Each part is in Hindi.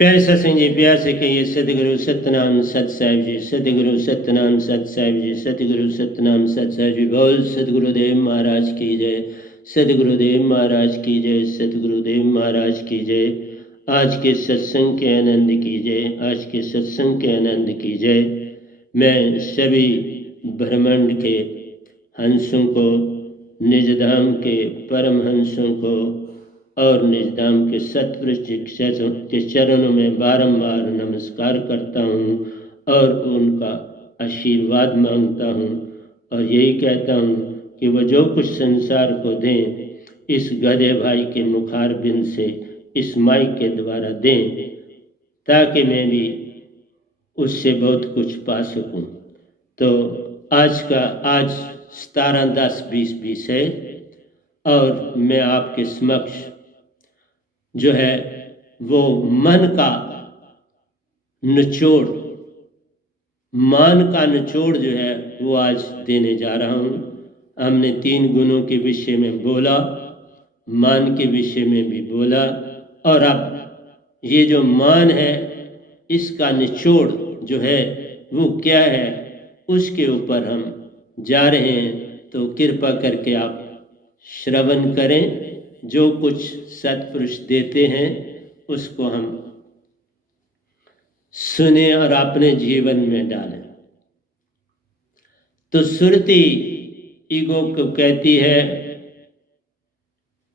प्यारे सत्संग जी, प्यार से कहिए सतगुरु सतनाम सत साहिब जी, सतगुरु सतनाम सत साहिब जी, सतगुरु सतनाम सत साहिब जी। बोल सतगुरुदेव महाराज की जय, सतगुरुदेव महाराज की जय, सतगुरुदेव महाराज की जय। आज के सत्संग के आनंद की जय, आज के सत्संग के आनंद की जय। मैं सभी ब्रह्मांड के हंसों को, निजधाम के परम हंसों को और निजधाम के सतपुरुष के चरणों में बारंबार नमस्कार करता हूँ और उनका आशीर्वाद मांगता हूँ और यही कहता हूँ कि वो जो कुछ संसार को दें, इस गधे भाई के मुखार बिंद से, इस माइक के द्वारा दें, ताकि मैं भी उससे बहुत कुछ पा सकूं। तो आज 17/10/2020 है और मैं आपके समक्ष जो है वो मन का निचोड़, मान का निचोड़ जो है वो आज देने जा रहा हूँ। हमने 3 गुणों के विषय में बोला, मान के विषय में भी बोला, और अब ये जो मान है इसका निचोड़ जो है वो क्या है, उसके ऊपर हम जा रहे हैं। तो कृपा करके आप श्रवण करें। जो कुछ सत्पुरुष देते हैं उसको हम सुने और अपने जीवन में डालें। तो सुरती ईगो को कहती है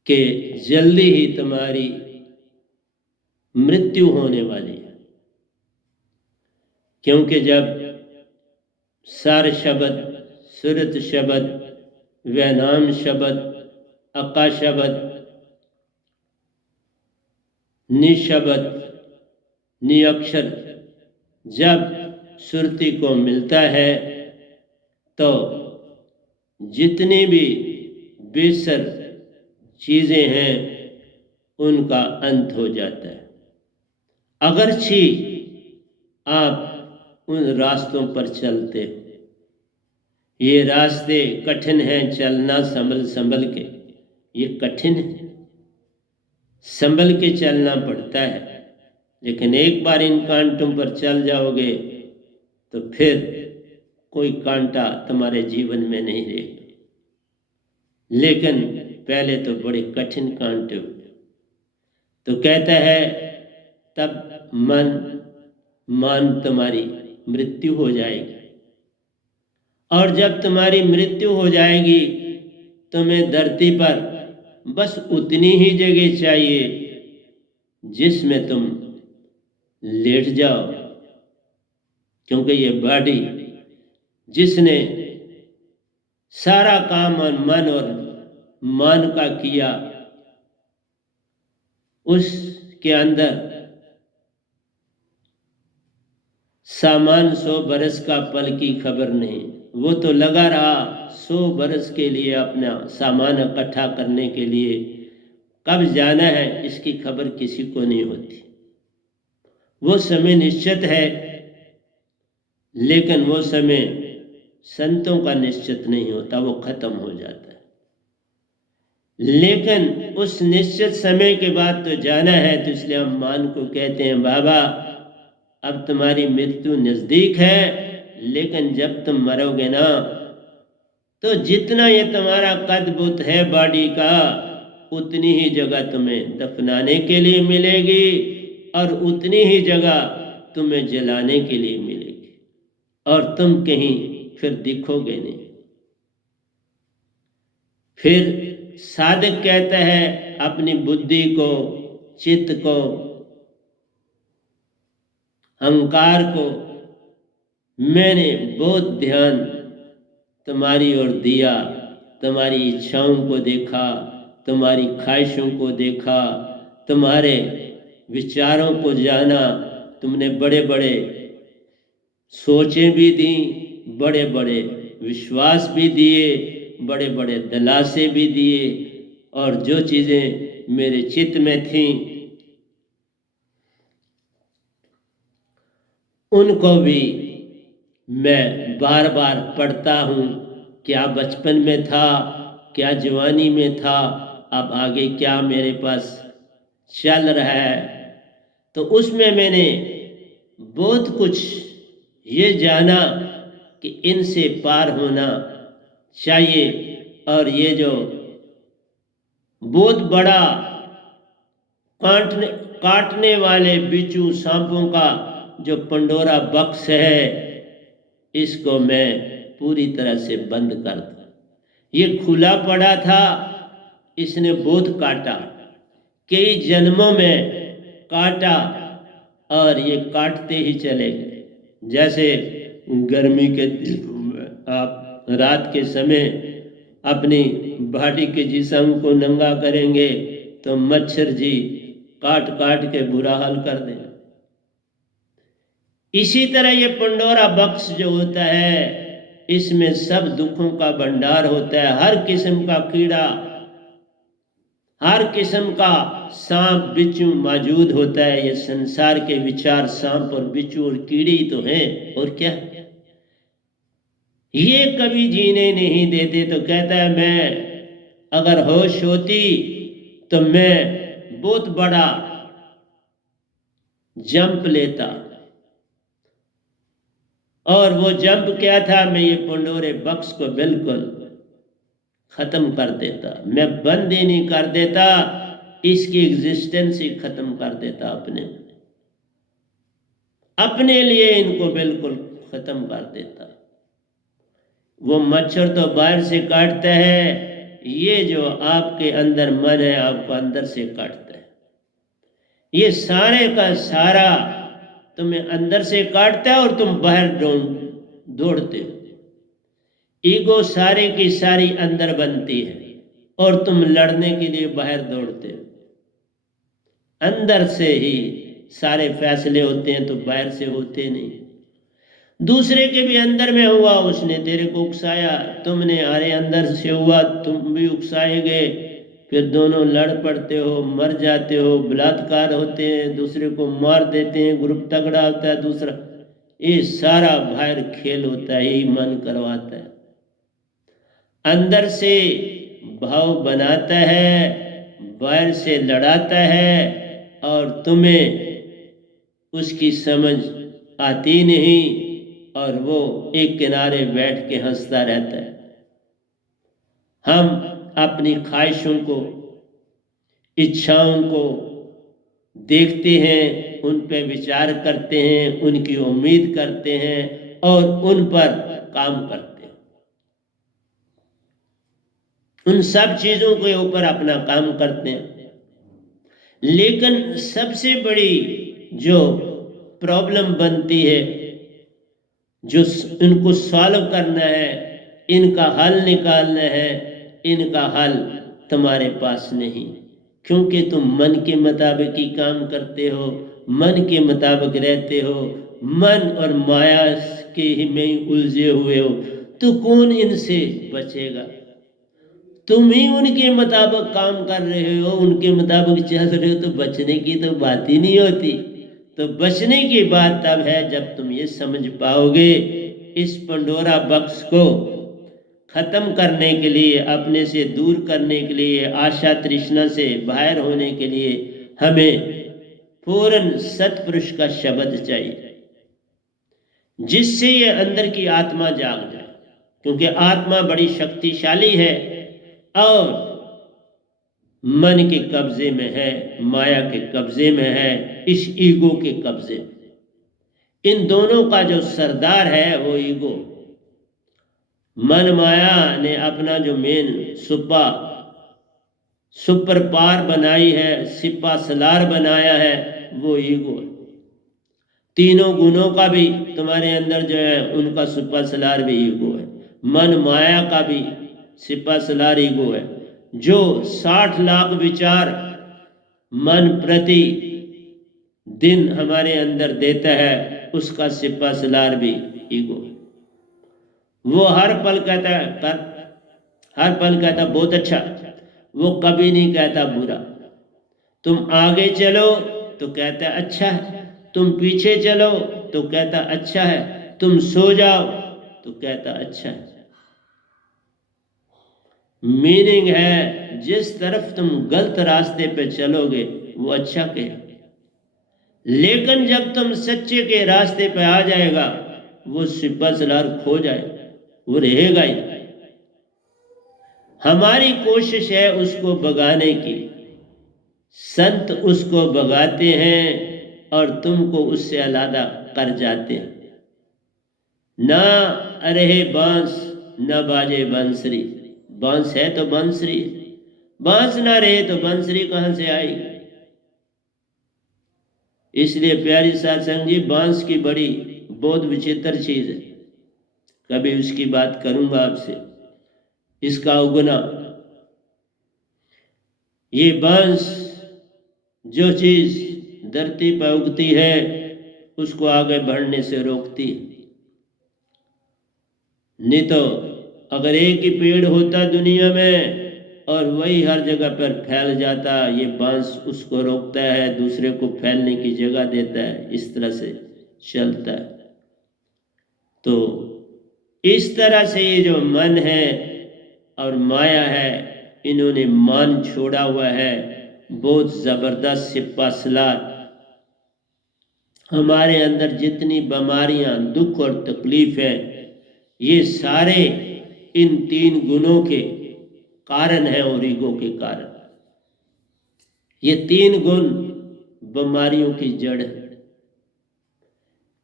कि जल्दी ही तुम्हारी मृत्यु होने वाली है, क्योंकि जब सार शब्द, सुरत शब्द, वैनाम शब्द, अका शब्द, निशब्द, निअक्षर जब सुरती को मिलता है तो जितनी भी बेसर चीज़ें हैं उनका अंत हो जाता है। अगरचे आप उन रास्तों पर चलते हो, ये रास्ते कठिन हैं, चलना संभल संभल के, ये कठिन है, संभल के चलना पड़ता है। लेकिन एक बार इन कांटों पर चल जाओगे तो फिर कोई कांटा तुम्हारे जीवन में नहीं रहेगा। लेकिन पहले तो बड़े कठिन कांटे हो। तो कहता है तब मान तुम्हारी मृत्यु हो जाएगी, और जब तुम्हारी मृत्यु हो जाएगी तुम्हें धरती पर बस उतनी ही जगह चाहिए जिसमें तुम लेट जाओ, क्योंकि ये बॉडी जिसने सारा काम और मन और मान का किया, उसके अंदर सामान 100 बरस का पल की खबर नहीं। वो तो लगा रहा 100 बरस के लिए अपना सामान इकट्ठा करने के लिए, कब जाना है इसकी खबर किसी को नहीं होती। वो समय निश्चित है, लेकिन वो समय संतों का निश्चित नहीं होता, वो खत्म हो जाता है। लेकिन उस निश्चित समय के बाद तो जाना है, तो इसलिए हम मान को कहते हैं बाबा अब तुम्हारी मृत्यु नजदीक है, लेकिन जब तुम मरोगे ना तो जितना ये तुम्हारा कद बुत है बॉडी का, उतनी ही जगह तुम्हें दफनाने के लिए मिलेगी और उतनी ही जगह तुम्हें जलाने के लिए मिलेगी, और तुम कहीं फिर दिखोगे नहीं। फिर साधक कहता है अपनी बुद्धि को, चित्त को, अहंकार को, मैंने बहुत ध्यान तुम्हारी ओर दिया, तुम्हारी इच्छाओं को देखा, तुम्हारी ख्वाहिशों को देखा, तुम्हारे विचारों को जाना, तुमने बड़े बड़े सोचें भी दी, बड़े बड़े विश्वास भी दिए, बड़े बड़े दिलासे भी दिए, और जो चीज़ें मेरे चित्त में थीं उनको भी मैं बार बार पढ़ता हूँ। क्या बचपन में था, क्या जवानी में था, अब आगे क्या मेरे पास चल रहा है। तो उसमें मैंने बहुत कुछ ये जाना कि इनसे पार होना चाहिए। और ये जो बहुत बड़ा काटने वाले बिच्छू सांपों का जो पंडोरा बक्स है, इसको मैं पूरी तरह से बंद कर दूं। ये खुला पड़ा था, इसने बहुत काटा, कई जन्मों में काटा, और ये काटते ही चले गए। जैसे गर्मी के दिनों में आप रात के समय अपनी बॉडी के जिस्म को नंगा करेंगे तो मच्छर जी काट काट के बुरा हाल कर दें। इसी तरह ये पंडोरा बक्स जो होता है, इसमें सब दुखों का भंडार होता है। हर किस्म का कीड़ा, हर किस्म का सांप बिच्छू मौजूद होता है। ये संसार के विचार सांप और बिच्छू और कीड़े ही तो हैं, और क्या। ये कभी जीने नहीं देते। तो कहता है मैं अगर होश होती तो मैं बहुत बड़ा जंप लेता, और वो जंप क्या था, मैं ये पंडोरे बक्स को बिल्कुल खत्म कर देता। मैं बंद ही नहीं कर देता, इसकी एग्जिस्टेंस ही खत्म कर देता। अपने लिए इनको बिल्कुल खत्म कर देता। वो मच्छर तो बाहर से काटता है, ये जो आपके अंदर मन है आपको अंदर से काटता है। ये सारे का सारा तुम्हें अंदर से काटता है और तुम बाहर दौड़ते हो। ईगो सारी की सारी अंदर बनती है और तुम लड़ने के लिए बाहर दौड़ते हो। अंदर से ही सारे फैसले होते हैं, तो बाहर से होते नहीं। दूसरे के भी अंदर में हुआ, उसने तेरे को उकसाया, तुमने अरे अंदर से हुआ, तुम भी उकसाए गए, फिर दोनों लड़ पड़ते हो, मर जाते हो, बलात्कार होते हैं, दूसरे को मार देते हैं, ग्रुप तगड़ा होता है दूसरा। ये सारा बाहर खेल होता है, यही मन करवाता है। अंदर से भाव बनाता है, बाहर से लड़ाता है, और तुम्हें उसकी समझ आती नहीं, और वो एक किनारे बैठ के हंसता रहता है। हम अपनी ख्वाहिशों को, इच्छाओं को देखते हैं, उन पे विचार करते हैं, उनकी उम्मीद करते हैं और उन पर काम करते हैं। उन सब चीजों के ऊपर अपना काम करते हैं। लेकिन सबसे बड़ी जो प्रॉब्लम बनती है, जो इनको सॉल्व करना है, इनका हल निकालना है, इनका हल तुम्हारे पास नहीं। क्योंकि तुम मन के मुताबिक ही काम करते हो, मन के मुताबिक रहते हो, मन और माया के ही में उलझे हुए हो। तो कौन इनसे बचेगा? तुम ही उनके मुताबिक काम कर रहे हो, उनके मुताबिक चल रहे हो, तो बचने की तो बात ही नहीं होती। तो बचने की बात तब है जब तुम ये समझ पाओगे, इस पंडोरा बक्स को खत्म करने के लिए, अपने से दूर करने के लिए, आशा तृष्णा से बाहर होने के लिए हमें पूर्ण सतपुरुष का शब्द चाहिए, जिससे ये अंदर की आत्मा जाग जाए। क्योंकि आत्मा बड़ी शक्तिशाली है और मन के कब्जे में है, माया के कब्जे में है, इस ईगो के कब्जे में। इन दोनों का जो सरदार है वो ईगो। मन माया ने अपना जो मेन सुपर पार बनाई है, सिपा सलार बनाया है, वो ईगो है। तीनों गुणों का भी तुम्हारे अंदर जो है, उनका सिपा सलार भी ईगो है। मन माया का भी सिपा सलार ईगो है। जो 60 लाख विचार मन प्रति दिन हमारे अंदर देता है, उसका सिपा सलार भी ईगो है। वो हर पल कहता है हर पल कहता बहुत अच्छा, वो कभी नहीं कहता बुरा। तुम आगे चलो तो कहता अच्छा है, तुम पीछे चलो तो कहता अच्छा है, तुम सो जाओ तो कहता अच्छा है। मीनिंग है जिस तरफ तुम गलत रास्ते पे चलोगे वो अच्छा कहे, लेकिन जब तुम सच्चे के रास्ते पे आ जाएगा, वो सिपा सलार खो जाएगा, वो रहेगा ही। हमारी कोशिश है उसको भगाने की, संत उसको भगाते हैं और तुमको उससे अलग कर जाते हैं। ना रहे बांस न बाजे बांसुरी, बांस है तो बांसुरी, बांस ना रहे तो बांसुरी कहां से आएगी। इसलिए प्यारी सत्संग जी, बांस की बड़ी बहुत विचित्र चीज है, कभी उसकी बात करूंगा आपसे, इसका उगना। ये बांस जो चीज धरती पर उगती है उसको आगे बढ़ने से रोकती है। नहीं तो अगर एक ही पेड़ होता दुनिया में और वही हर जगह पर फैल जाता, ये बांस उसको रोकता है, दूसरे को फैलने की जगह देता है, इस तरह से चलता है। तो इस तरह से ये जो मन है और माया है, इन्होंने मान छोड़ा हुआ है। बहुत जबरदस्त सिपा सलार हमारे अंदर जितनी बीमारियां, दुख और तकलीफ है, ये सारे इन 3 गुणों के कारण है और ईगो के कारण। ये 3 गुण बीमारियों की जड़ है,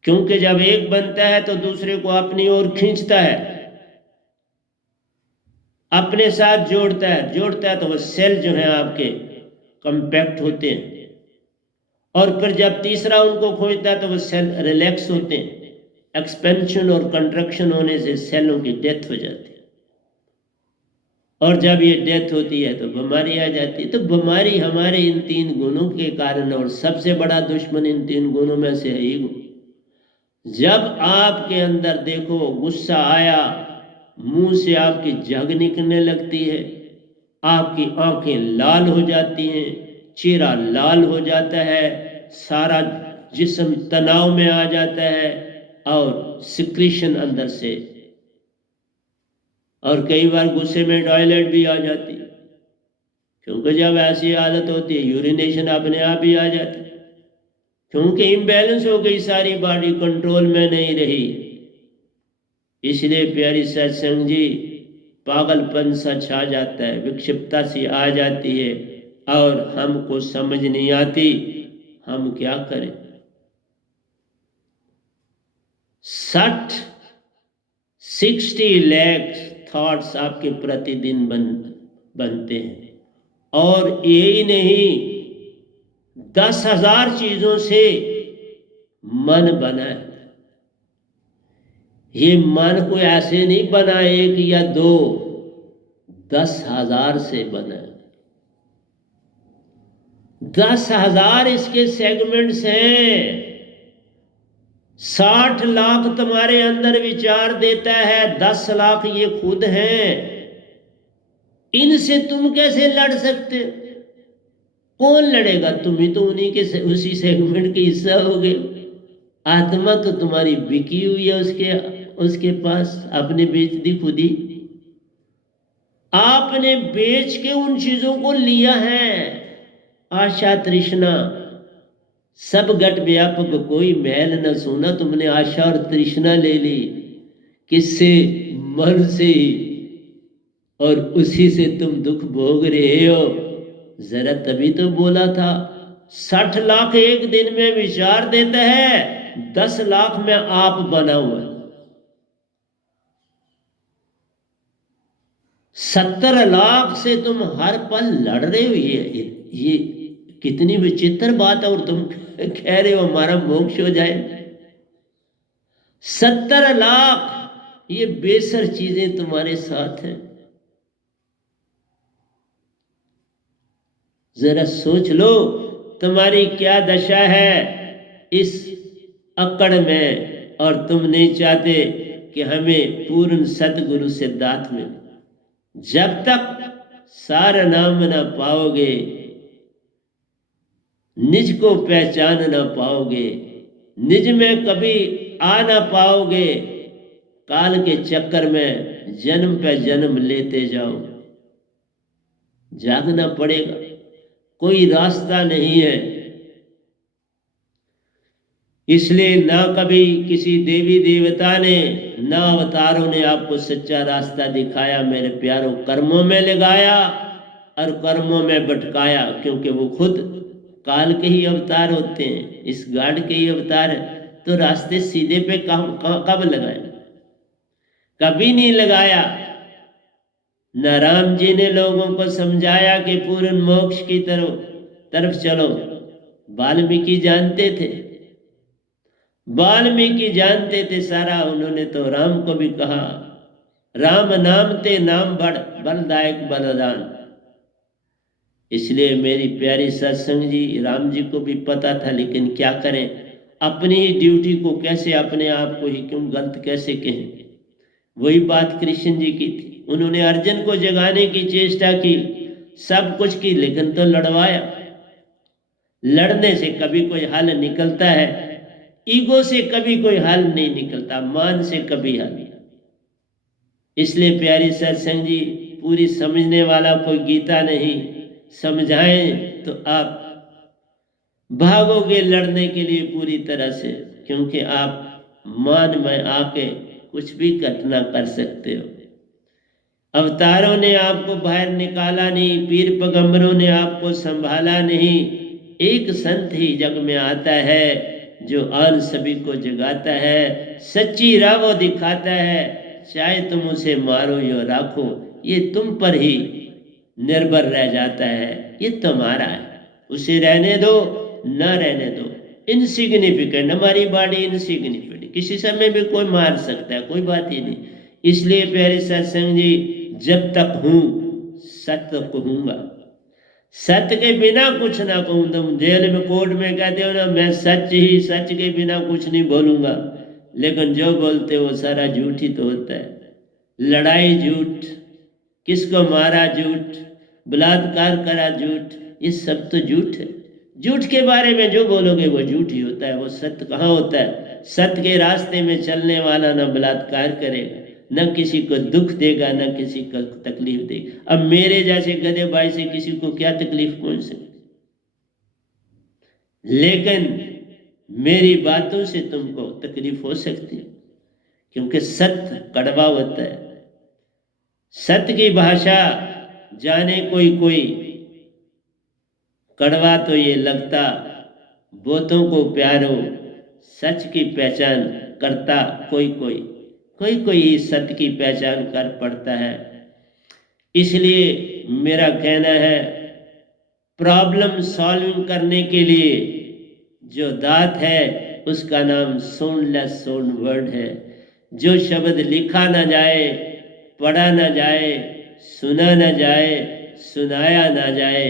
क्योंकि जब एक बनता है तो दूसरे को अपनी ओर खींचता है, अपने साथ जोड़ता है तो वो सेल जो है आपके कंपैक्ट होते हैं, और फिर जब तीसरा उनको खोजता है तो वो सेल रिलैक्स होते हैं। एक्सपेंशन और कंट्रक्शन होने से सेलों की डेथ हो जाती है, और जब ये डेथ होती है तो बीमारी आ जाती है। तो बीमारी हमारे इन 3 गुणों के कारण, और सबसे बड़ा दुश्मन इन 3 गुणों में से है ईगो। जब आपके अंदर देखो गुस्सा आया, मुंह से आपकी जग निकलने लगती है, आपकी आंखें लाल हो जाती हैं, चेहरा लाल हो जाता है, सारा जिस्म तनाव में आ जाता है, और सिक्रीशन अंदर से, और कई बार गुस्से में टॉयलेट भी आ जाती है, क्योंकि जब ऐसी हालत होती है यूरिनेशन अपने आप ही आ जाती है, क्योंकि इम्बैलेंस हो गई, सारी बॉडी कंट्रोल में नहीं रही। इसलिए प्यारी सत्संग जी, पागलपन सा छा जाता है, विक्षिप्तता सी आ जाती है, और हमको समझ नहीं आती हम क्या करें। 60 लाख थॉट्स आपके प्रतिदिन बनते हैं, और यही नहीं 10,000 चीजों से मन बना है। ये मन को ऐसे नहीं बना 1 या 2, 10,000 से बना है। 10,000 इसके सेगमेंट्स हैं। 60 लाख तुम्हारे अंदर विचार देता है, 10 लाख ये खुद हैं। इनसे तुम कैसे लड़ सकते? कौन लड़ेगा? तुम ही तो उन्हीं के उसी सेगमेंट के हिस्सा हो गए। आत्मा तो तुम्हारी बिकी हुई है उसके पास, आपने बेच दी खुद ही। आपने बेच के उन चीजों को लिया है। आशा तृष्णा सब घट व्यापक, कोई मैल न सोना। तुमने आशा और तृष्णा ले ली, किससे? मन से, और उसी से तुम दुख भोग रहे हो। जरा तभी तो बोला था 60 लाख एक दिन में विचार देता है, 10 लाख में आप बना हुआ है। 70 लाख से तुम हर पल लड़ रहे हो। ये कितनी विचित्र बात है, और तुम कह रहे हो हमारा मोक्ष हो जाए। 70 लाख ये बेसर चीजें तुम्हारे साथ हैं। जरा सोच लो तुम्हारी क्या दशा है इस अकड़ में, और तुम नहीं चाहते कि हमें पूर्ण सतगुरु सिद्धार्थ में। जब तक सारा नाम ना पाओगे, निज को पहचान ना पाओगे, निज में कभी आ ना पाओगे, काल के चक्कर में जन्म पे जन्म लेते जाओ। जागना पड़ेगा, कोई रास्ता नहीं है। इसलिए ना कभी किसी देवी देवता ने, ना अवतारों ने आपको सच्चा रास्ता दिखाया मेरे प्यारों, कर्मों में लगाया और कर्मों में भटकाया, क्योंकि वो खुद काल के ही अवतार होते हैं, इस गाड़ के ही अवतार है। तो रास्ते सीधे पे कब लगाए? कभी नहीं लगाया। न राम जी ने लोगों को समझाया कि पूर्ण मोक्ष की तरफ चलो। वाल्मीकि जानते थे, वाल्मीकि जानते थे सारा। उन्होंने तो राम को भी कहा, राम नाम ते नाम बड़, बलदायक बलदान। इसलिए मेरी प्यारी सत्संग जी, राम जी को भी पता था, लेकिन क्या करें, अपनी ही ड्यूटी को कैसे, अपने आप को ही क्यों गलत कैसे कहें। वही बात कृष्ण जी की थी। उन्होंने अर्जुन को जगाने की चेष्टा की, सब कुछ की, लेकिन तो लड़वाया। लड़ने से कभी कोई हल निकलता है, ईगो से कभी कोई हल नहीं निकलता, मान से कभी हल नहीं। इसलिए प्यारी सत्संग जी, पूरी समझने वाला कोई गीता नहीं, समझाएं तो आप भागोगे लड़ने के लिए पूरी तरह से, क्योंकि आप मान में आके कुछ भी घटना कर सकते हो। अवतारों ने आपको बाहर निकाला नहीं, पीर पैगंबरों ने आपको संभाला नहीं। एक संत ही जग में आता है जो आन सभी को जगाता है, सच्ची राह वो दिखाता है। चाहे तुम उसे मारो या राखो, ये तुम पर ही निर्भर रह जाता है, ये तुम्हारा है। उसे रहने दो ना रहने दो, इनसिग्निफिकेंट, हमारी बॉडी इनसिग्निफिकेंट, किसी समय भी कोई मार सकता है, कोई बात ही नहीं। इसलिए प्यारे सत्संग जी, जब तक हूं सत्य कहूंगा, सत्य के बिना कुछ ना कहूं। तुम जेल में कोर्ट में कहते हो ना, मैं सच ही, सच के बिना कुछ नहीं बोलूंगा, लेकिन जो बोलते हो सारा झूठ ही तो होता है। लड़ाई झूठ, किसको मारा झूठ, बलात्कार करा झूठ, ये सब तो झूठ है। झूठ के बारे में जो बोलोगे वो झूठ ही होता है, वो सत्य कहाँ होता है। सत्य के रास्ते में चलने वाला ना बलात्कार करेगा, न किसी को दुख देगा, न किसी को तकलीफ देगा। अब मेरे जैसे गधे भाई से किसी को क्या तकलीफ पहुंच सकती, लेकिन मेरी बातों से तुमको तकलीफ हो सकती है, क्योंकि सत्य कड़वा होता है। सत्य की भाषा जाने कोई कड़वा तो ये लगता, बोतों को प्यारो, सच की पहचान करता कोई सत्य की पहचान कर पड़ता है। इसलिए मेरा कहना है, प्रॉब्लम सॉल्विंग करने के लिए जो दात है उसका नाम साउंडलेस साउंड वर्ड है। जो शब्द लिखा ना जाए, पढ़ा ना जाए, सुना ना जाए, सुनाया ना जाए,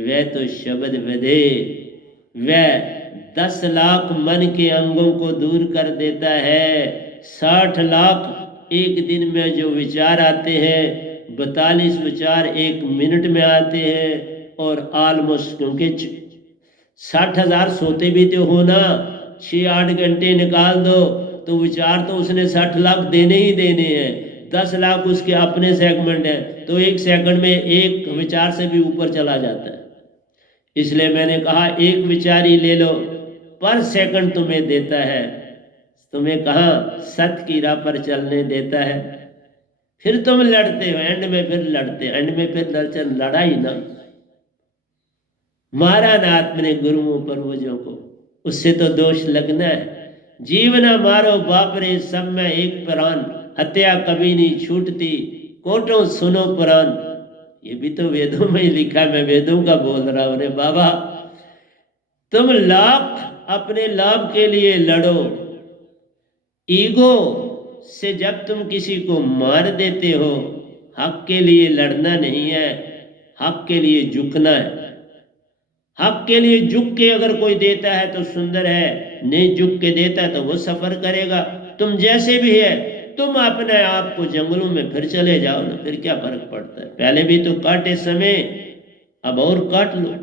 वह तो शब्द वधे। वह 10 लाख मन के अंगों को दूर कर देता है। 60 लाख एक दिन में जो विचार आते हैं, 42 विचार 1 मिनट में आते हैं। और ऑलमोस्ट, क्योंकि 60,000 सोते भी तो हो ना, 6-8 घंटे निकाल दो तो विचार तो उसने 60 लाख देने ही देने हैं। 10 लाख उसके अपने सेगमेंट है, तो 1 सेकंड में एक विचार से भी ऊपर चला जाता है। इसलिए मैंने कहा, एक विचार ही ले लो, पर सेकंड तुम्हें देता है, तुम्हें कहाँ सत्य की राह पर चलने देता है। फिर तुम लड़ते हो, एंड में फिर लड़ते, एंड में फिर लड़ाई ना मारा ना अपने गुरुओं पूर्वजों को, उससे तो दोष लगना है। जीवना मारो बाप रे सब में एक प्राण, हत्या कभी नहीं छूटती, कोटो सुनो पुराण। ये भी तो वेदों में ही लिखा है, मैं वेदों का बोल रहा हूं रे बाबा। तुम लाख अपने लाभ के लिए लड़ो, ईगो से जब तुम किसी को मार देते हो, हक के लिए लड़ना नहीं है, हक के लिए झुकना है। हक के लिए झुक के अगर कोई देता है तो सुंदर है, नहीं झुक के देता है तो वो सफर करेगा। तुम जैसे भी है, तुम अपने आप को जंगलों में फिर चले जाओ ना, फिर क्या फर्क पड़ता है। पहले भी तो काटे समय, अब और काट लो।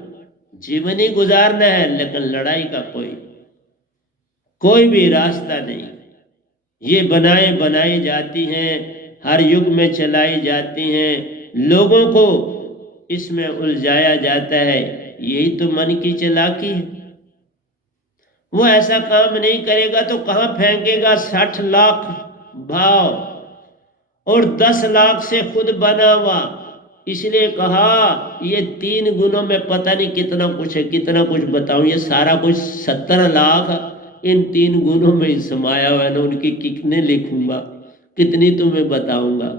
जीवन ही गुजारना है, लेकिन लड़ाई का कोई भी रास्ता नहीं। ये बनाई जाती हैं, हर युग में चलाई जाती हैं, लोगों को इसमें उलझाया जाता है। यही तो मन की चालाकी है। वो ऐसा काम नहीं करेगा तो कहाँ फेंकेगा 60 लाख भाव और 10 लाख से खुद बना हुआ। इसलिए कहा ये 3 गुणों में पता नहीं कितना कुछ है, कितना कुछ बताऊं, ये सारा कुछ 70 लाख इन 3 गुणों में ही समाया हुआ है ना। उनकी कितने लिखूंगा, कितनी तुम्हें बताऊंगा।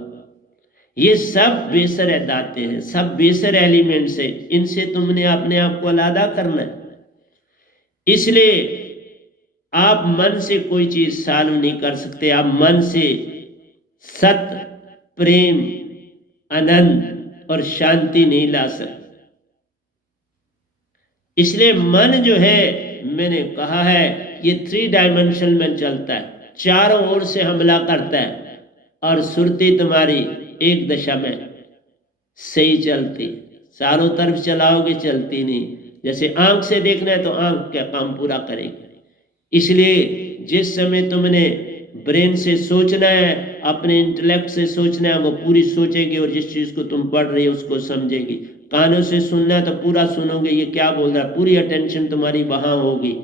ये सब बेसर दाते हैं, सब बेसर एलिमेंट्स है, इनसे तुमने अपने आप को अलग करना है। इसलिए आप मन से कोई चीज सॉल्व नहीं कर सकते, आप मन से सत्य, प्रेम, आनंद और शांति नहीं ला सकते। इसलिए मन जो है, मैंने कहा है, ये 3 डायमेंशन में चलता है, चारों ओर से हमला करता है और सुरती तुम्हारी एक दशा में सही चलती, चारों तरफ चलाओगे चलती नहीं। जैसे आंख से देखना है तो आंख का काम पूरा करेगी। इसलिए जिस समय तुमने ब्रेन से सोचना है, अपने इंटेलेक्ट से सोचना है, वो पूरी सोचेगी और जिस चीज को तुम पढ़ रही हो उसको समझेगी। कानों से सुनना है तो पूरा सुनोगे, ये क्या बोल रहा है, पूरी अटेंशन तुम्हारी वहां होगी।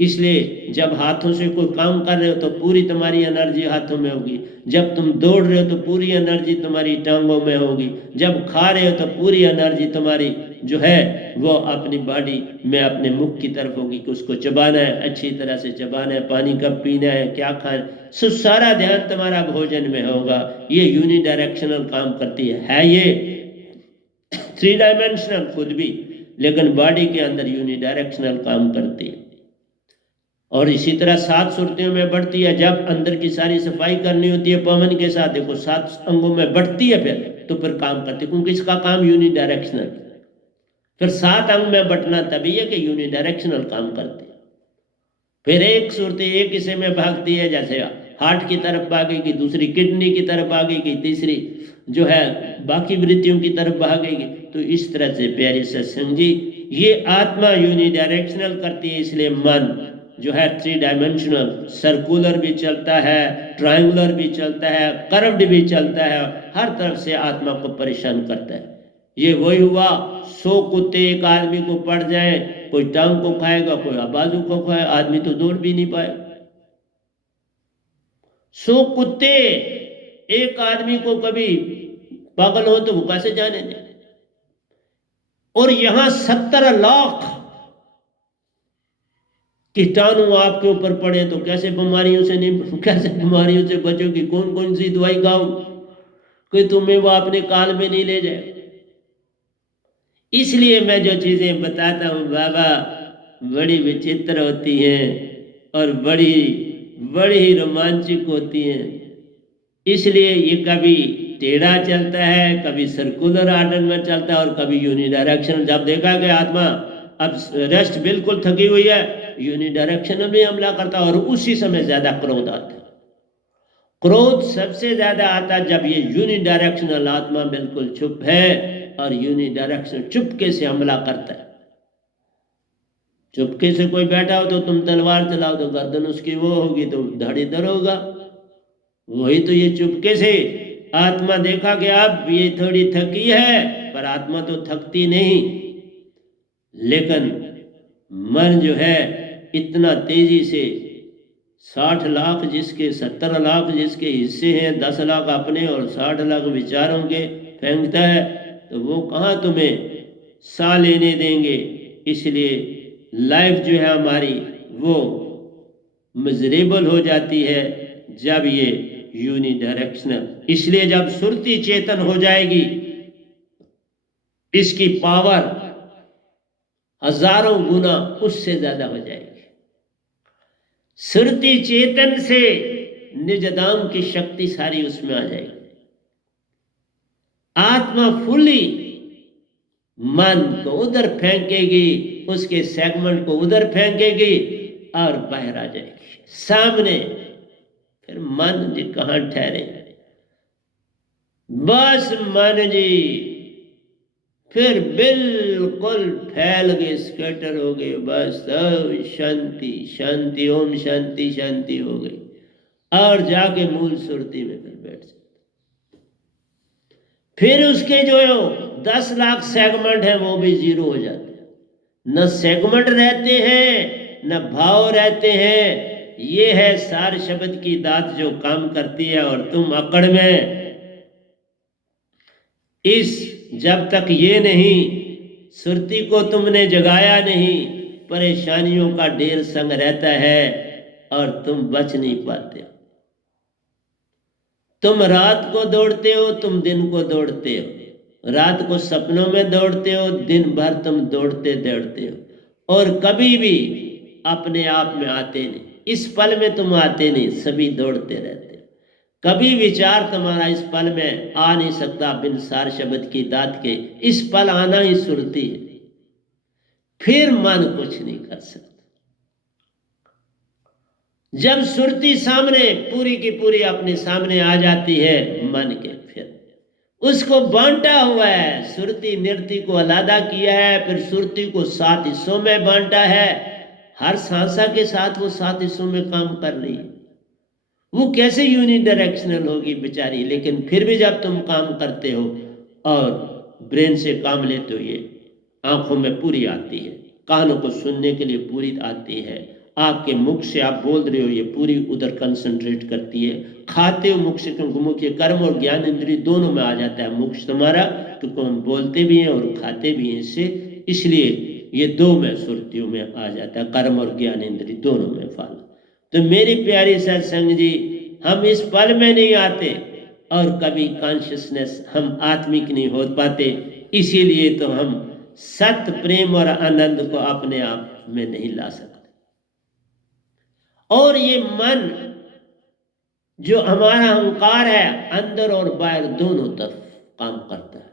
इसलिए जब हाथों से कोई काम कर रहे हो तो पूरी तुम्हारी एनर्जी हाथों में होगी, जब तुम दौड़ रहे हो तो पूरी एनर्जी तुम्हारी टांगों में होगी, जब खा रहे हो तो पूरी एनर्जी तुम्हारी जो है वो अपनी बॉडी में अपने मुख की तरफ होगी कि उसको चबाना है, अच्छी तरह से चबाना है, पानी कब पीना है, क्या खाना है, सो सारा ध्यान तुम्हारा भोजन में होगा। ये यूनिडायरेक्शनल काम करती है ये 3 डायमेंशनल खुद भी, लेकिन बॉडी के अंदर यूनिडायरेक्शनल काम करती है। और इसी तरह 7 सुरतियों में बढ़ती है। जब अंदर की सारी सफाई करनी होती है पवन के साथ, देखो 7 अंगों में बढ़ती है फिर काम करती है, क्योंकि इसका काम यूनिडायरेक्शनल। फिर 7 अंग में बटना तभी है कि यूनिडायरेक्शनल काम करती है। फिर एक सुरती एक हिस्से में भागती है, जैसे हार्ट की तरफ भागेगी, दूसरी किडनी की तरफ भागेगी, तीसरी जो है बाकी वृत्तियों की तरफ भागेगी। तो इस तरह से प्यारे सत्संग जी, ये आत्मा यूनिडायरेक्शनल करती है। इसलिए मन जो है 3 डायमेंशनल, सर्कुलर भी चलता है, ट्रायंगुलर भी चलता है, कर्व्ड भी चलता है, हर तरफ से आत्मा को परेशान करता है। ये वही हुआ, 100 कुत्ते एक आदमी को पड़ जाए, कोई टांग को खाएगा, कोई बाजू को खाए, आदमी तो दौड़ भी नहीं पाए। 100 कुत्ते एक आदमी को कभी पागल हो तो वो कैसे जाने दे। और यहां 70 लाख कीटाणु आपके ऊपर पड़े तो कैसे बीमारियों से नहीं, कैसे बीमारियों से बचोगी, कौन कौन सी दवाई खाओ कि तुम्हें वो अपने काल में नहीं ले जाए। इसलिए मैं जो चीजें बताता हूं बाबा, बड़ी विचित्र होती हैं और बड़ी बड़ी रोमांचक होती हैं। इसलिए ये कभी टेढ़ा चलता है, कभी सर्कुलर आर्डर में चलता है और कभी यूनिडायरेक्शनल। जब देखा कि आत्मा अब रेस्ट बिल्कुल थकी हुई है, यूनिडायरेक्शनल में हमला करता है और उसी समय ज्यादा क्रोध आता है। क्रोध सबसे ज्यादा आता है जब ये यूनिडायरेक्शनल आत्मा बिल्कुल चुप है और यूनिडायरेक्शनल चुपके से हमला करता है। चुपके से कोई बैठा हो तो तुम तलवार चलाओ तो गर्दन उसकी वो होगी तो धड़ इधर होगा। वही तो ये चुपके से आत्मा देखा कि अब ये थोड़ी थकी है, पर आत्मा तो थकती नहीं, लेकिन मन जो है इतना तेजी से 60 लाख जिसके, 70 लाख जिसके हिस्से हैं, 10 लाख अपने और 60 लाख विचारों के फेंकता है, तो वो कहाँ तुम्हें सा लेने देंगे। इसलिए लाइफ जो है हमारी वो मिजरेबल हो जाती है जब ये यूनिडायरेक्शनल। इसलिए जब सुरती चेतन हो जाएगी, इसकी पावर हजारों गुना उससे ज्यादा हो जाएगी। सुरती चेतन से निजदाम की शक्ति सारी उसमें आ जाएगी। आत्मा फुली मन को उधर फेंकेगी, उसके सेगमेंट को उधर फेंकेगी और बाहर आ जाएगी सामने। फिर मन जी कहां ठहरे, बस मन जी फिर बिल्कुल फैल गए, स्कैटर हो गए, बस सब शांति शांति, ओम शांति शांति हो गई। और जाके मूल सुरती में फिर बैठ जाते। फिर उसके जो 10 लाख सेगमेंट है वो भी जीरो हो जाते हैं, न सेगमेंट रहते हैं न भाव रहते हैं। ये है सार शब्द की दात जो काम करती है। और तुम अकड़ में जब तक ये नहीं, सुरती को तुमने जगाया नहीं, परेशानियों का ढेर संग रहता है और तुम बच नहीं पाते। तुम रात को दौड़ते हो, तुम दिन को दौड़ते हो। रात को सपनों में दौड़ते हो, दिन भर तुम दौड़ते दौड़ते हो और कभी भी अपने आप में आते नहीं। इस पल में तुम आते नहीं, सभी दौड़ते रहते हो। कभी विचार तुम्हारा इस पल में आ नहीं सकता बिन सार शब्द की दात के। इस पल आना ही सुरती है, फिर मन कुछ नहीं कर सकता। जब सुरती सामने पूरी की पूरी अपने सामने आ जाती है मन के, फिर उसको बांटा हुआ है। सुरती नृत्य को अलग किया है, फिर सुरती को 7 हिस्सों में बांटा है। हर सांसा के साथ वो 7 हिस्सों में काम कर रही है। वो कैसे यूनिडायरेक्शनल होगी बेचारी, लेकिन फिर भी जब तुम काम करते हो और ब्रेन से काम लेते हो, ये आंखों में पूरी आती है, कानों को सुनने के लिए पूरी आती है, आपके मुख से आप बोल रहे हो, ये पूरी उधर कंसंट्रेट करती है। खाते हो मुख से, क्योंकि मुख्य कर्म और ज्ञान इंद्रिय दोनों में आ जाता है मुख तुम्हारा, क्योंकि हम बोलते भी हैं और खाते भी हैं इससे, इसलिए ये 2 में सुरतियों में आ जाता है, कर्म और ज्ञान इंद्रिय दोनों में फल। तो मेरी प्यारी सत्संग जी, हम इस पल में नहीं आते और कभी कॉन्शियसनेस हम आत्मिक नहीं हो पाते। इसीलिए तो हम सत्य, प्रेम और आनंद को अपने आप में नहीं ला सकते। और ये मन जो हमारा अहंकार है, अंदर और बाहर दोनों तरफ काम करता है।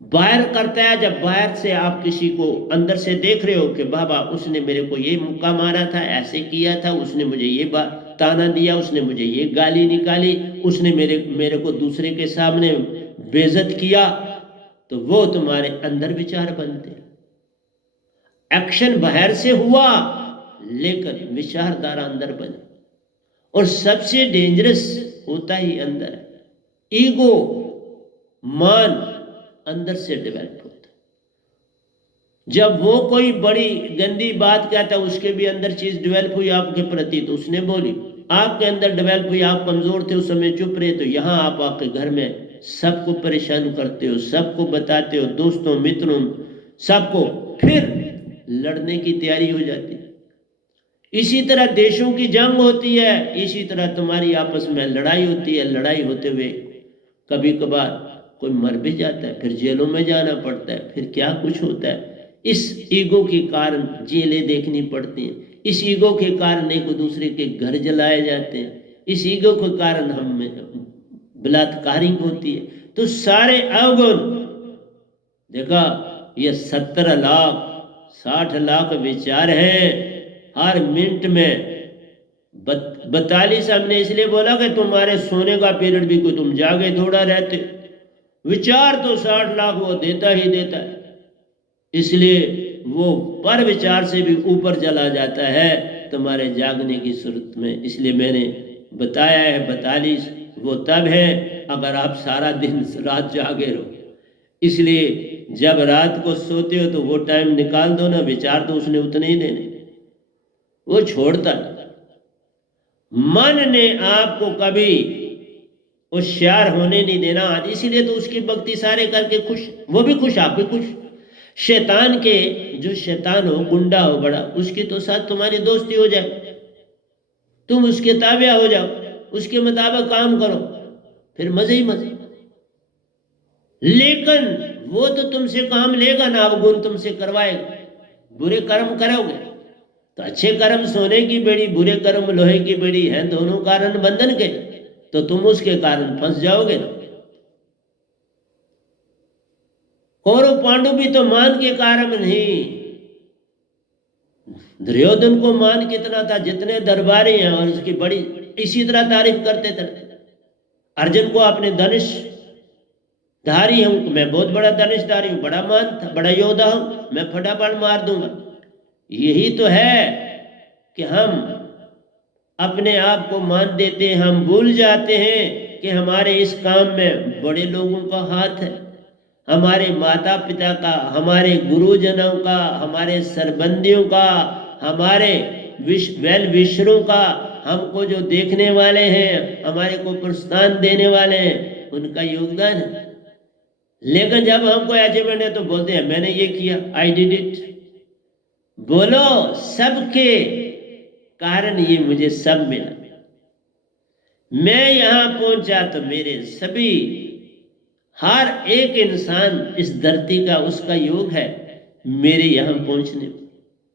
बाहर करता है जब बाहर से आप किसी को अंदर से देख रहे हो कि बाबा उसने मेरे को ये मुक्का मारा था, ऐसे किया था, उसने मुझे ये ताना दिया, उसने मुझे ये गाली निकाली, उसने मेरे को दूसरे के सामने बेइज्जत किया, तो वो तुम्हारे अंदर विचार बनते हैं। एक्शन बाहर से हुआ लेकिन विचारधारा अंदर बने। और सबसे डेंजरस होता ही अंदर है। ईगो, मान अंदर से डेवलप होता है। जब वो कोई बड़ी गंदी बात कहता है, उसके भी अंदर चीज डेवलप हुई आपके प्रति, तो उसने बोली, आपके अंदर डेवलप हुई, आप कमजोर थे उस समय, चुप रहे, तो यहाँ आप आपके घर में सबको परेशान करते हो, सबको बताते हो, दोस्तों मित्रों सबको, फिर लड़ने की तैयारी हो जाती है। इसी तरह देशों की जंग होती है, इसी तरह तुम्हारी आपस में लड़ाई होती है। लड़ाई होते हुए कभी कभार कोई मर भी जाता है, फिर जेलों में जाना पड़ता है, फिर क्या कुछ होता है। इस ईगो के कारण जेलें देखनी पड़ती हैं, इस ईगो के कारण एक दूसरे के घर जलाए जाते हैं, इस ईगो के कारण हम बलात्कारी होती है। तो सारे अवगुण देखा, ये 17 लाख 60 लाख विचार हैं हर मिनट में। 42 हमने इसलिए बोला कि तुम्हारे सोने का पीरियड भी कोई, तुम जागे थोड़ा रहते। विचार तो 60 लाख वो देता ही देता है, इसलिए वो पर विचार से भी ऊपर चला जाता है तुम्हारे जागने की सूरत में। इसलिए मैंने बताया है 42 वो तब है अगर आप सारा दिन रात जागे रहो। इसलिए जब रात को सोते हो तो वो टाइम निकाल दो ना, विचार तो उसने उतने ही देने, वो छोड़ता नहीं। मन ने आपको कभी होशियार होने नहीं देना, इसीलिए तो उसकी भक्ति सारे करके खुश, वो भी खुश, आप भी खुश। शैतान के, जो शैतान हो, गुंडा हो बड़ा, उसके तो साथ तुम्हारी दोस्ती हो जाए, तुम उसके ताबे हो जाओ, उसके मुताबिक काम करो, फिर मजे ही मजे। लेकिन वो तो तुमसे काम लेगा ना, अवगुण तुमसे करवाएगा। बुरे कर्म करोगे तो अच्छे कर्म सोने की बेड़ी, बुरे कर्म लोहे की बेड़ी है, दोनों कारण बंधन के, तो तुम उसके कारण फंस जाओगे ना। कौरव पांडु भी तो मान के कारण नहीं। दुर्योधन को मान कितना था, जितने दरबारी हैं और उसकी बड़ी इसी तरह तारीफ करते थे। अर्जुन को अपने धनुष धारी हूं, मैं बहुत बड़ा धनुषधारी हूं, बड़ा मान था, बड़ा योद्धा हूं, मैं फटाफट मार दूंगा। यही तो है कि हम अपने आप को मान देते हैं, हम भूल जाते हैं कि हमारे इस काम में बड़े लोगों का हाथ है, हमारे माता पिता का, हमारे गुरुजनों का, हमारे सरबंदियों का, हमारे वेल विशरों का, हमको जो देखने वाले हैं, हमारे को प्रोत्साहन देने वाले हैं, उनका योगदान है। लेकिन जब हमको अचीवमेंट है तो बोलते हैं मैंने ये किया, आई डिड इट। बोलो सबके कारण ये मुझे सब मिला, मैं यहां पहुंचा तो मेरे सभी, हर एक इंसान इस धरती का उसका योग है मेरे यहां पहुंचने में।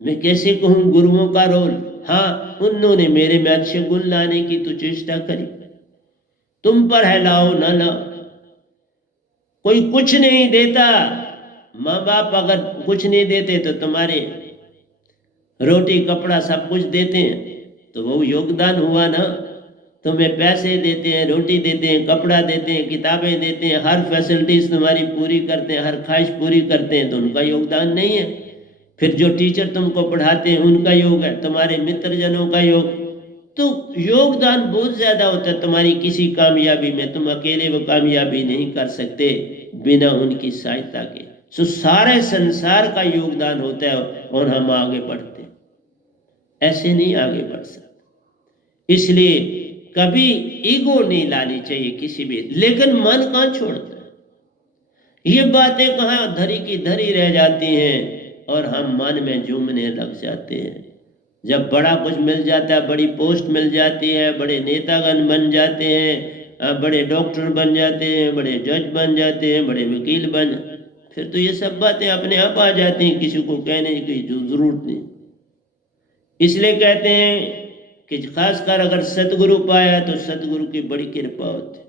मैं कैसे कहूं गुरुओं का रोल, हाँ उन्होंने मेरे में अच्छे गुण लाने की तो चेष्टा करी, तुम पर है लाओ ना लाओ। कोई कुछ नहीं देता, माँ बाप अगर कुछ नहीं देते तो तुम्हारे रोटी कपड़ा सब कुछ देते हैं तो वो योगदान हुआ ना। तुम्हें पैसे देते हैं, रोटी देते हैं, कपड़ा देते हैं, किताबें देते हैं, हर फैसिलिटीज तुम्हारी पूरी करते हैं, हर ख्वाहिश पूरी करते हैं, तो उनका योगदान नहीं है। फिर जो टीचर तुमको पढ़ाते हैं उनका योग है, तुम्हारे मित्रजनों का योग, तो योगदान बहुत ज्यादा होता है तुम्हारी किसी कामयाबी में। तुम अकेले वो कामयाबी नहीं कर सकते बिना उनकी सहायता के। सो सारे संसार का योगदान होता है और हम आगे बढ़ते हैं, ऐसे नहीं आगे बढ़ सकते। इसलिए कभी ईगो नहीं लानी चाहिए किसी भी, लेकिन मन कहाँ छोड़ता है, ये बातें कहाँ धरी की धरी रह जाती हैं और हम मन में झूमने लग जाते हैं। जब बड़ा कुछ मिल जाता है, बड़ी पोस्ट मिल जाती है, बड़े नेतागण बन जाते हैं, बड़े डॉक्टर बन जाते हैं, बड़े जज बन जाते हैं, बड़े वकील बन, फिर तो ये सब बातें अपने आप आ जाती हैं, किसी को कहने की जरूरत नहीं। इसलिए कहते हैं कि खासकर अगर सतगुरु पाया तो सतगुरु की बड़ी कृपा होती,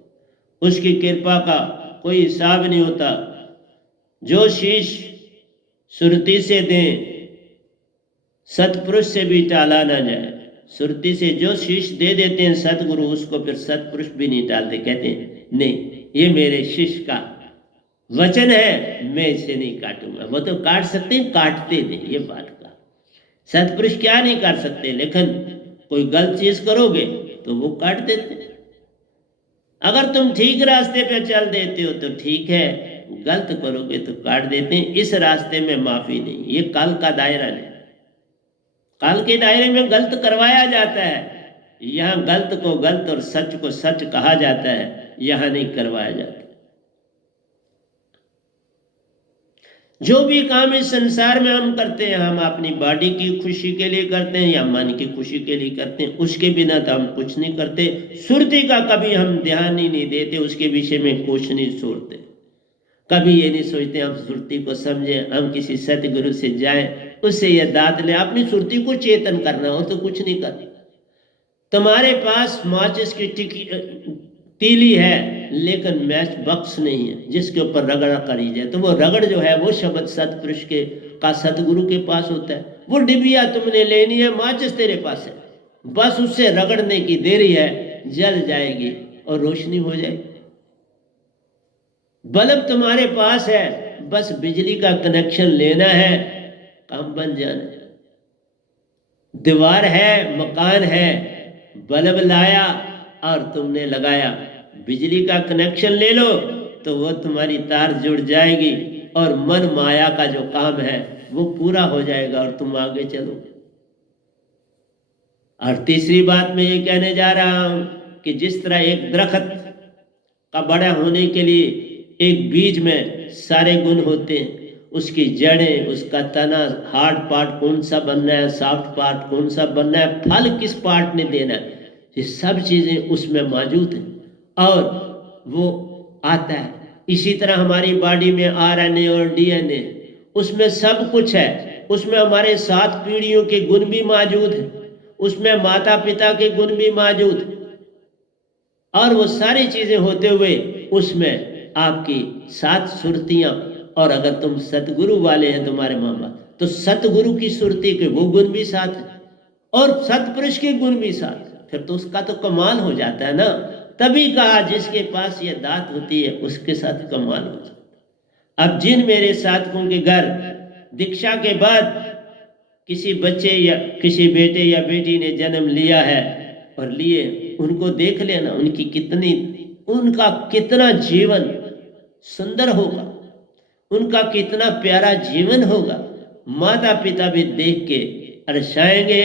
उसकी कृपा का कोई हिसाब नहीं होता। जो शीश सुरती से दें सतपुरुष से भी टाला ना जाए। सुरती से जो शीश दे देते हैं सतगुरु, उसको फिर सतपुरुष भी नहीं टालते, कहते हैं नहीं ये मेरे शिष्य का वचन है, मैं इसे नहीं काटूंगा। वो तो काट सकते हैं, काटते नहीं, ये बात का सतपुरुष क्या नहीं कर सकते, लेकिन कोई गलत चीज करोगे तो वो काट देते। अगर तुम ठीक रास्ते पे चल देते हो तो ठीक है, गलत करोगे तो काट देते हैं। इस रास्ते में माफी नहीं, ये काल का दायरा नहीं। काल के दायरे में गलत करवाया जाता है, यहाँ गलत को गलत और सच को सच कहा जाता है, यहाँ नहीं करवाया जाता। जो भी काम इस संसार में हम करते हैं, हम अपनी बॉडी की खुशी के लिए करते हैं या मन की खुशी के लिए करते हैं, उसके बिना तो हम कुछ नहीं करते। सुरती का कभी हम ध्यान ही नहीं देते, उसके विषय में कुछ नहीं सोचते, कभी ये नहीं सोचते हम सुरती को समझें, हम किसी सतगुरु से जाएं, उससे ये दाद ले, अपनी सुरती को चेतन करना हो तो कुछ नहीं करना। तुम्हारे पास माचिस की तीली है लेकिन मैच बक्स नहीं है जिसके ऊपर रगड़ करी जाए, तो वो रगड़ जो है वो शब्द सतपुरुष के का सतगुरु के पास होता है। वो डिबिया तुमने लेनी है, माचिस तेरे पास है, बस उससे रगड़ने की देरी है, जल जाएगी और रोशनी हो जाएगी। बल्ब तुम्हारे पास है, बस बिजली का कनेक्शन लेना है, काम बन जाना है। दीवार है, मकान है, बल्ब लाया और तुमने लगाया, बिजली का कनेक्शन ले लो तो वो तुम्हारी तार जुड़ जाएगी और मन माया का जो काम है वो पूरा हो जाएगा और तुम आगे चलो। और तीसरी बात मैं ये कहने जा रहा हूं कि जिस तरह एक दरख्त का बड़ा होने के लिए एक बीज में सारे गुण होते हैं, उसकी जड़ें, उसका तना, हार्ड पार्ट कौन सा बनना है, सॉफ्ट पार्ट कौन सा बनना है, फल किस पार्ट ने देना है, ये सब चीजें उसमें मौजूद हैं और वो आता है। इसी तरह हमारी बॉडी में आरएनए और डीएनए, उसमें सब कुछ है, उसमें हमारे 7 पीढ़ियों के गुण भी मौजूद हैं, उसमें माता पिता के गुण भी मौजूद हैं, और वो सारी चीजें होते हुए उसमें आपकी 7 सुरतियां। और अगर तुम सतगुरु वाले हैं तुम्हारे माँ बाप, तो सतगुरु की सुरती के वो गुण भी साथ है और सतपुरुष के गुण भी साथ है, फिर तो उसका तो कमाल हो जाता है ना। तभी कहा जिसके पास ये दात होती है उसके साथ कमाल हो जाता है। अब जिन मेरे साधकों के घर दीक्षा के बाद किसी बच्चे या किसी बेटे या बेटी ने जन्म लिया है और लिए, उनको देख लेना उनका कितना जीवन सुंदर होगा, उनका कितना प्यारा जीवन होगा। माता पिता भी देख के अरसाएंगे।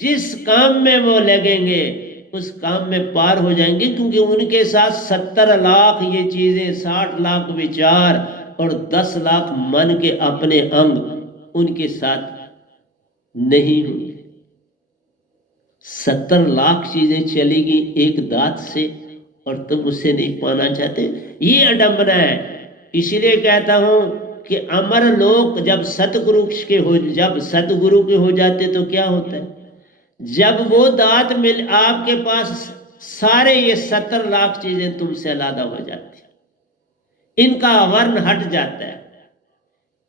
जिस काम में वो लगेंगे उस काम में पार हो जाएंगे, क्योंकि उनके साथ 70 लाख ये चीजें, 60 लाख विचार और 10 लाख मन के अपने अंग उनके साथ नहीं होंगे। 70 लाख चीजें चलेगी एक दांत से और तुम उसे नहीं पाना चाहते, ये अडंबना है। इसलिए कहता हूं कि अमर लोग जब सतगुरु के हो जाते तो क्या होता है, जब वो दांत मिल आपके पास, सारे ये 70 लाख चीजें तुमसे अलग हो जाती, इनका आवरण हट जाता है।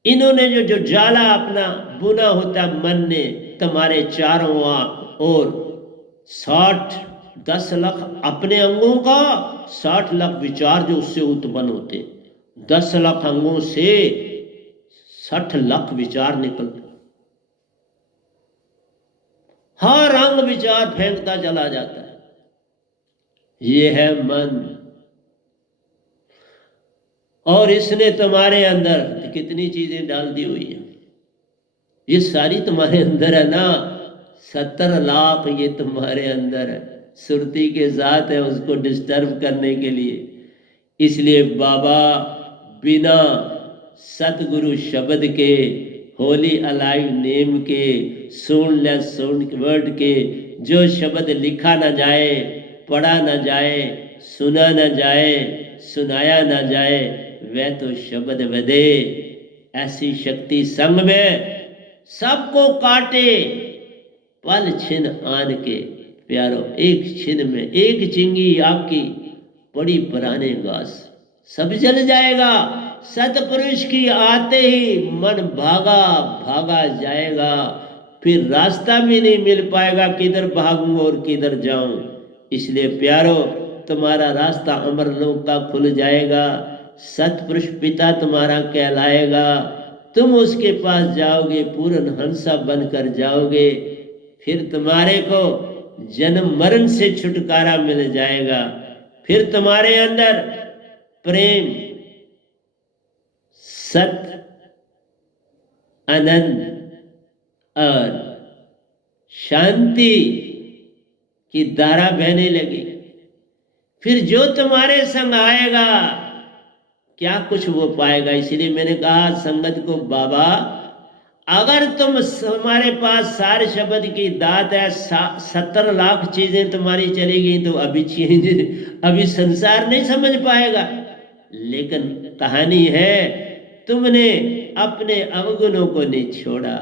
इन्होंने जो जाला अपना बुना होता मन ने तुम्हारे चारों ओर, 10 लाख अपने अंगों का, 60 लाख विचार जो उससे उत्पन्न होते, 10 लाख अंगों से 60 लाख विचार निकलते, हर अंग विचार फेंकता चला जाता है। ये है मन। और इसने तुम्हारे अंदर कितनी चीजें डाल दी हुई है, ये सारी तुम्हारे अंदर है ना। 70 लाख ये तुम्हारे अंदर है, सुरती के साथ है उसको डिस्टर्ब करने के लिए। इसलिए बाबा बिना सतगुरु शब्द के, होली अलाइव नेम के, साउंडलेस वर्ड के, जो शब्द लिखा ना जाए, पढ़ा ना जाए, सुना ना जाए, सुनाया ना जाए, वह तो शब्द वदे। ऐसी शक्ति संग में सबको काटे, पल छिन आन के प्यारो, एक छिन में एक चिंगी आपकी बड़ी पुराने घास, सब जल जाएगा। सतपुरुष की आते ही मन भागा भागा जाएगा, फिर रास्ता भी नहीं मिल पाएगा, किधर भागूं और किधर जाऊं। इसलिए प्यारो, तुम्हारा रास्ता अमरलोक का खुल जाएगा, सतपुरुष पिता तुम्हारा कहलाएगा, तुम उसके पास जाओगे, पूर्ण हंसा बनकर जाओगे, फिर तुम्हारे को जन्म मरण से छुटकारा मिल जाएगा। फिर तुम्हारे अंदर प्रेम, सत्य, आनंद और शांति की धारा बहने लगी। फिर जो तुम्हारे संग आएगा क्या कुछ वो पाएगा। इसीलिए मैंने कहा संगत को, बाबा अगर तुम हमारे पास सारे शब्द की दात है, 70 लाख चीजें तुम्हारी चलेगी तो अभी संसार नहीं समझ पाएगा। लेकिन कहानी है, तुमने अपने अवगुणों को नहीं छोड़ा,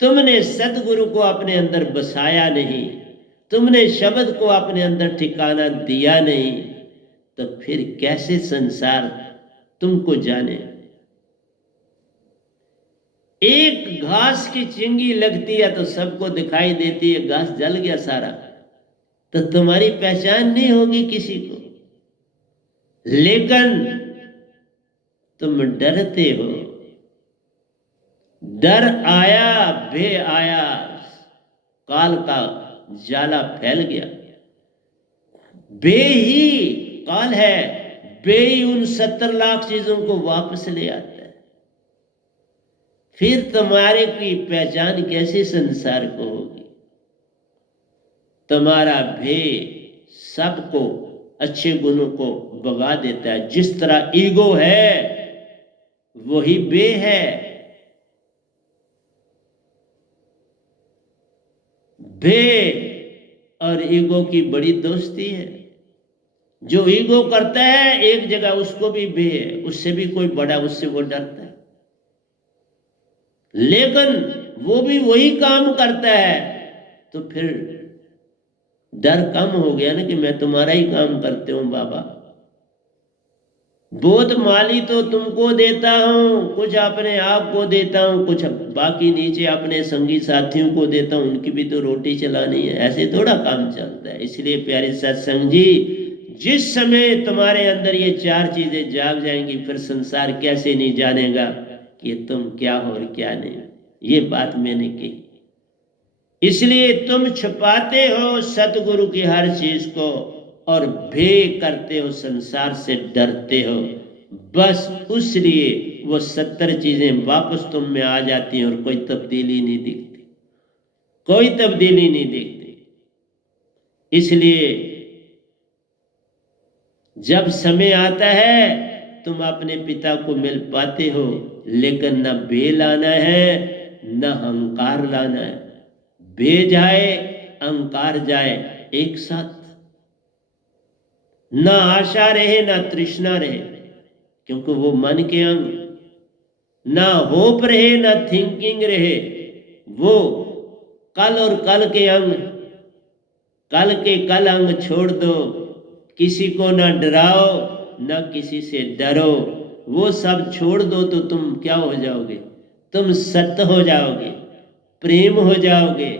तुमने सतगुरु को अपने अंदर बसाया नहीं, तुमने शब्द को अपने अंदर ठिकाना दिया नहीं, तो फिर कैसे संसार तुमको जाने। एक घास की चिंगी लगती है तो सबको दिखाई देती है, घास जल गया सारा, तो तुम्हारी पहचान नहीं होगी किसी को। लेकिन तुम डरते हो, डर आया भय आया, काल का जाला फैल गया। बे ही काल है, बे ही उन 70 लाख चीजों को वापस ले आता है। फिर तुम्हारे की पहचान कैसे संसार को होगी। तुम्हारा भय सबको, अच्छे गुणों को भगा देता है। जिस तरह ईगो है वही बे है। भय और ईगो की बड़ी दोस्ती है। जो ईगो करता है एक जगह, उसको भी भय है, उससे भी कोई बड़ा, उससे वो डरता है। लेकिन वो भी वही काम करता है, तो फिर डर कम हो गया ना कि मैं तुम्हारा ही काम करते हूं बाबा। बोध माली तो तुमको देता हूं, कुछ अपने आप को देता हूं, कुछ बाकी नीचे अपने संगी साथियों को देता हूं, उनकी भी तो रोटी चलानी है। ऐसे थोड़ा काम चलता है। इसलिए प्यारे सत्संग जी, जिस समय तुम्हारे अंदर ये 4 चीजें जाग जाएंगी, फिर संसार कैसे नहीं जानेगा कि तुम क्या हो और क्या नहीं। ये बात मैंने कही। इसलिए तुम छुपाते हो सतगुरु की हर चीज को और भय करते हो, संसार से डरते हो। बस उसलिए वो 70 चीजें वापस तुम में आ जाती हैं और कोई तब्दीली नहीं दिखती। कोई तब्दीली नहीं देखते। इसलिए जब समय आता है तुम अपने पिता को मिल पाते हो, लेकिन न बे लाना है न अहंकार लाना है। बे जाए अहंकार जाए एक साथ, न आशा रहे न तृष्णा रहे, क्योंकि वो मन के अंग, ना होप रहे ना थिंकिंग रहे, वो कल और कल के अंग, कल के कल अंग छोड़ दो। किसी को ना डराओ ना किसी से डरो, वो सब छोड़ दो तो तुम क्या हो जाओगे? तुम सत्य हो जाओगे, प्रेम हो जाओगे,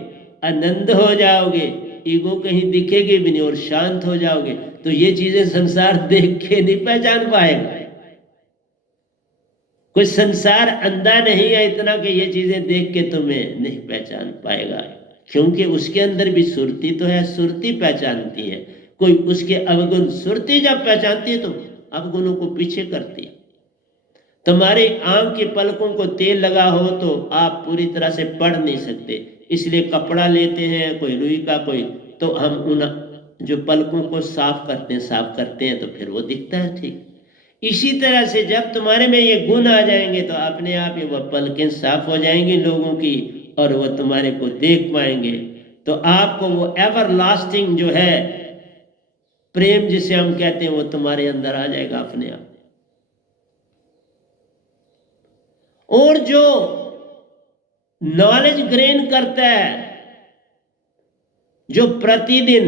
आनंद हो जाओगे, ईगो कहीं दिखेगी भी नहीं और शांत हो जाओगे। तो ये चीजें संसार देख के नहीं पहचान पाएगा। कोई संसार अंधा नहीं है इतना कि ये चीजें देख के तुम्हें नहीं पहचान पाएगा, क्योंकि उसके अंदर भी सुरती तो है, सुरती पहचानती है। कोई उसके अवगुण, सुरती जब पहचानती है तो अवगुणों को पीछे करती है। तुम्हारी आंख के पलकों को तेल लगा हो तो आप पूरी तरह से पढ़ नहीं सकते, इसलिए कपड़ा लेते हैं, कोई रुई का, कोई, तो हम उन जो पलकों को साफ करते हैं तो फिर वो दिखता है ठीक। इसी तरह से जब तुम्हारे में ये गुण आ जाएंगे तो अपने आप ही वह पलकें साफ हो जाएंगी लोगों की, और वह तुम्हारे को देख पाएंगे। तो आपको वो एवर लास्टिंग जो है प्रेम जिसे हम कहते हैं वो तुम्हारे अंदर आ जाएगा अपने आप। और जो नॉलेज ग्रेन करता है, जो प्रतिदिन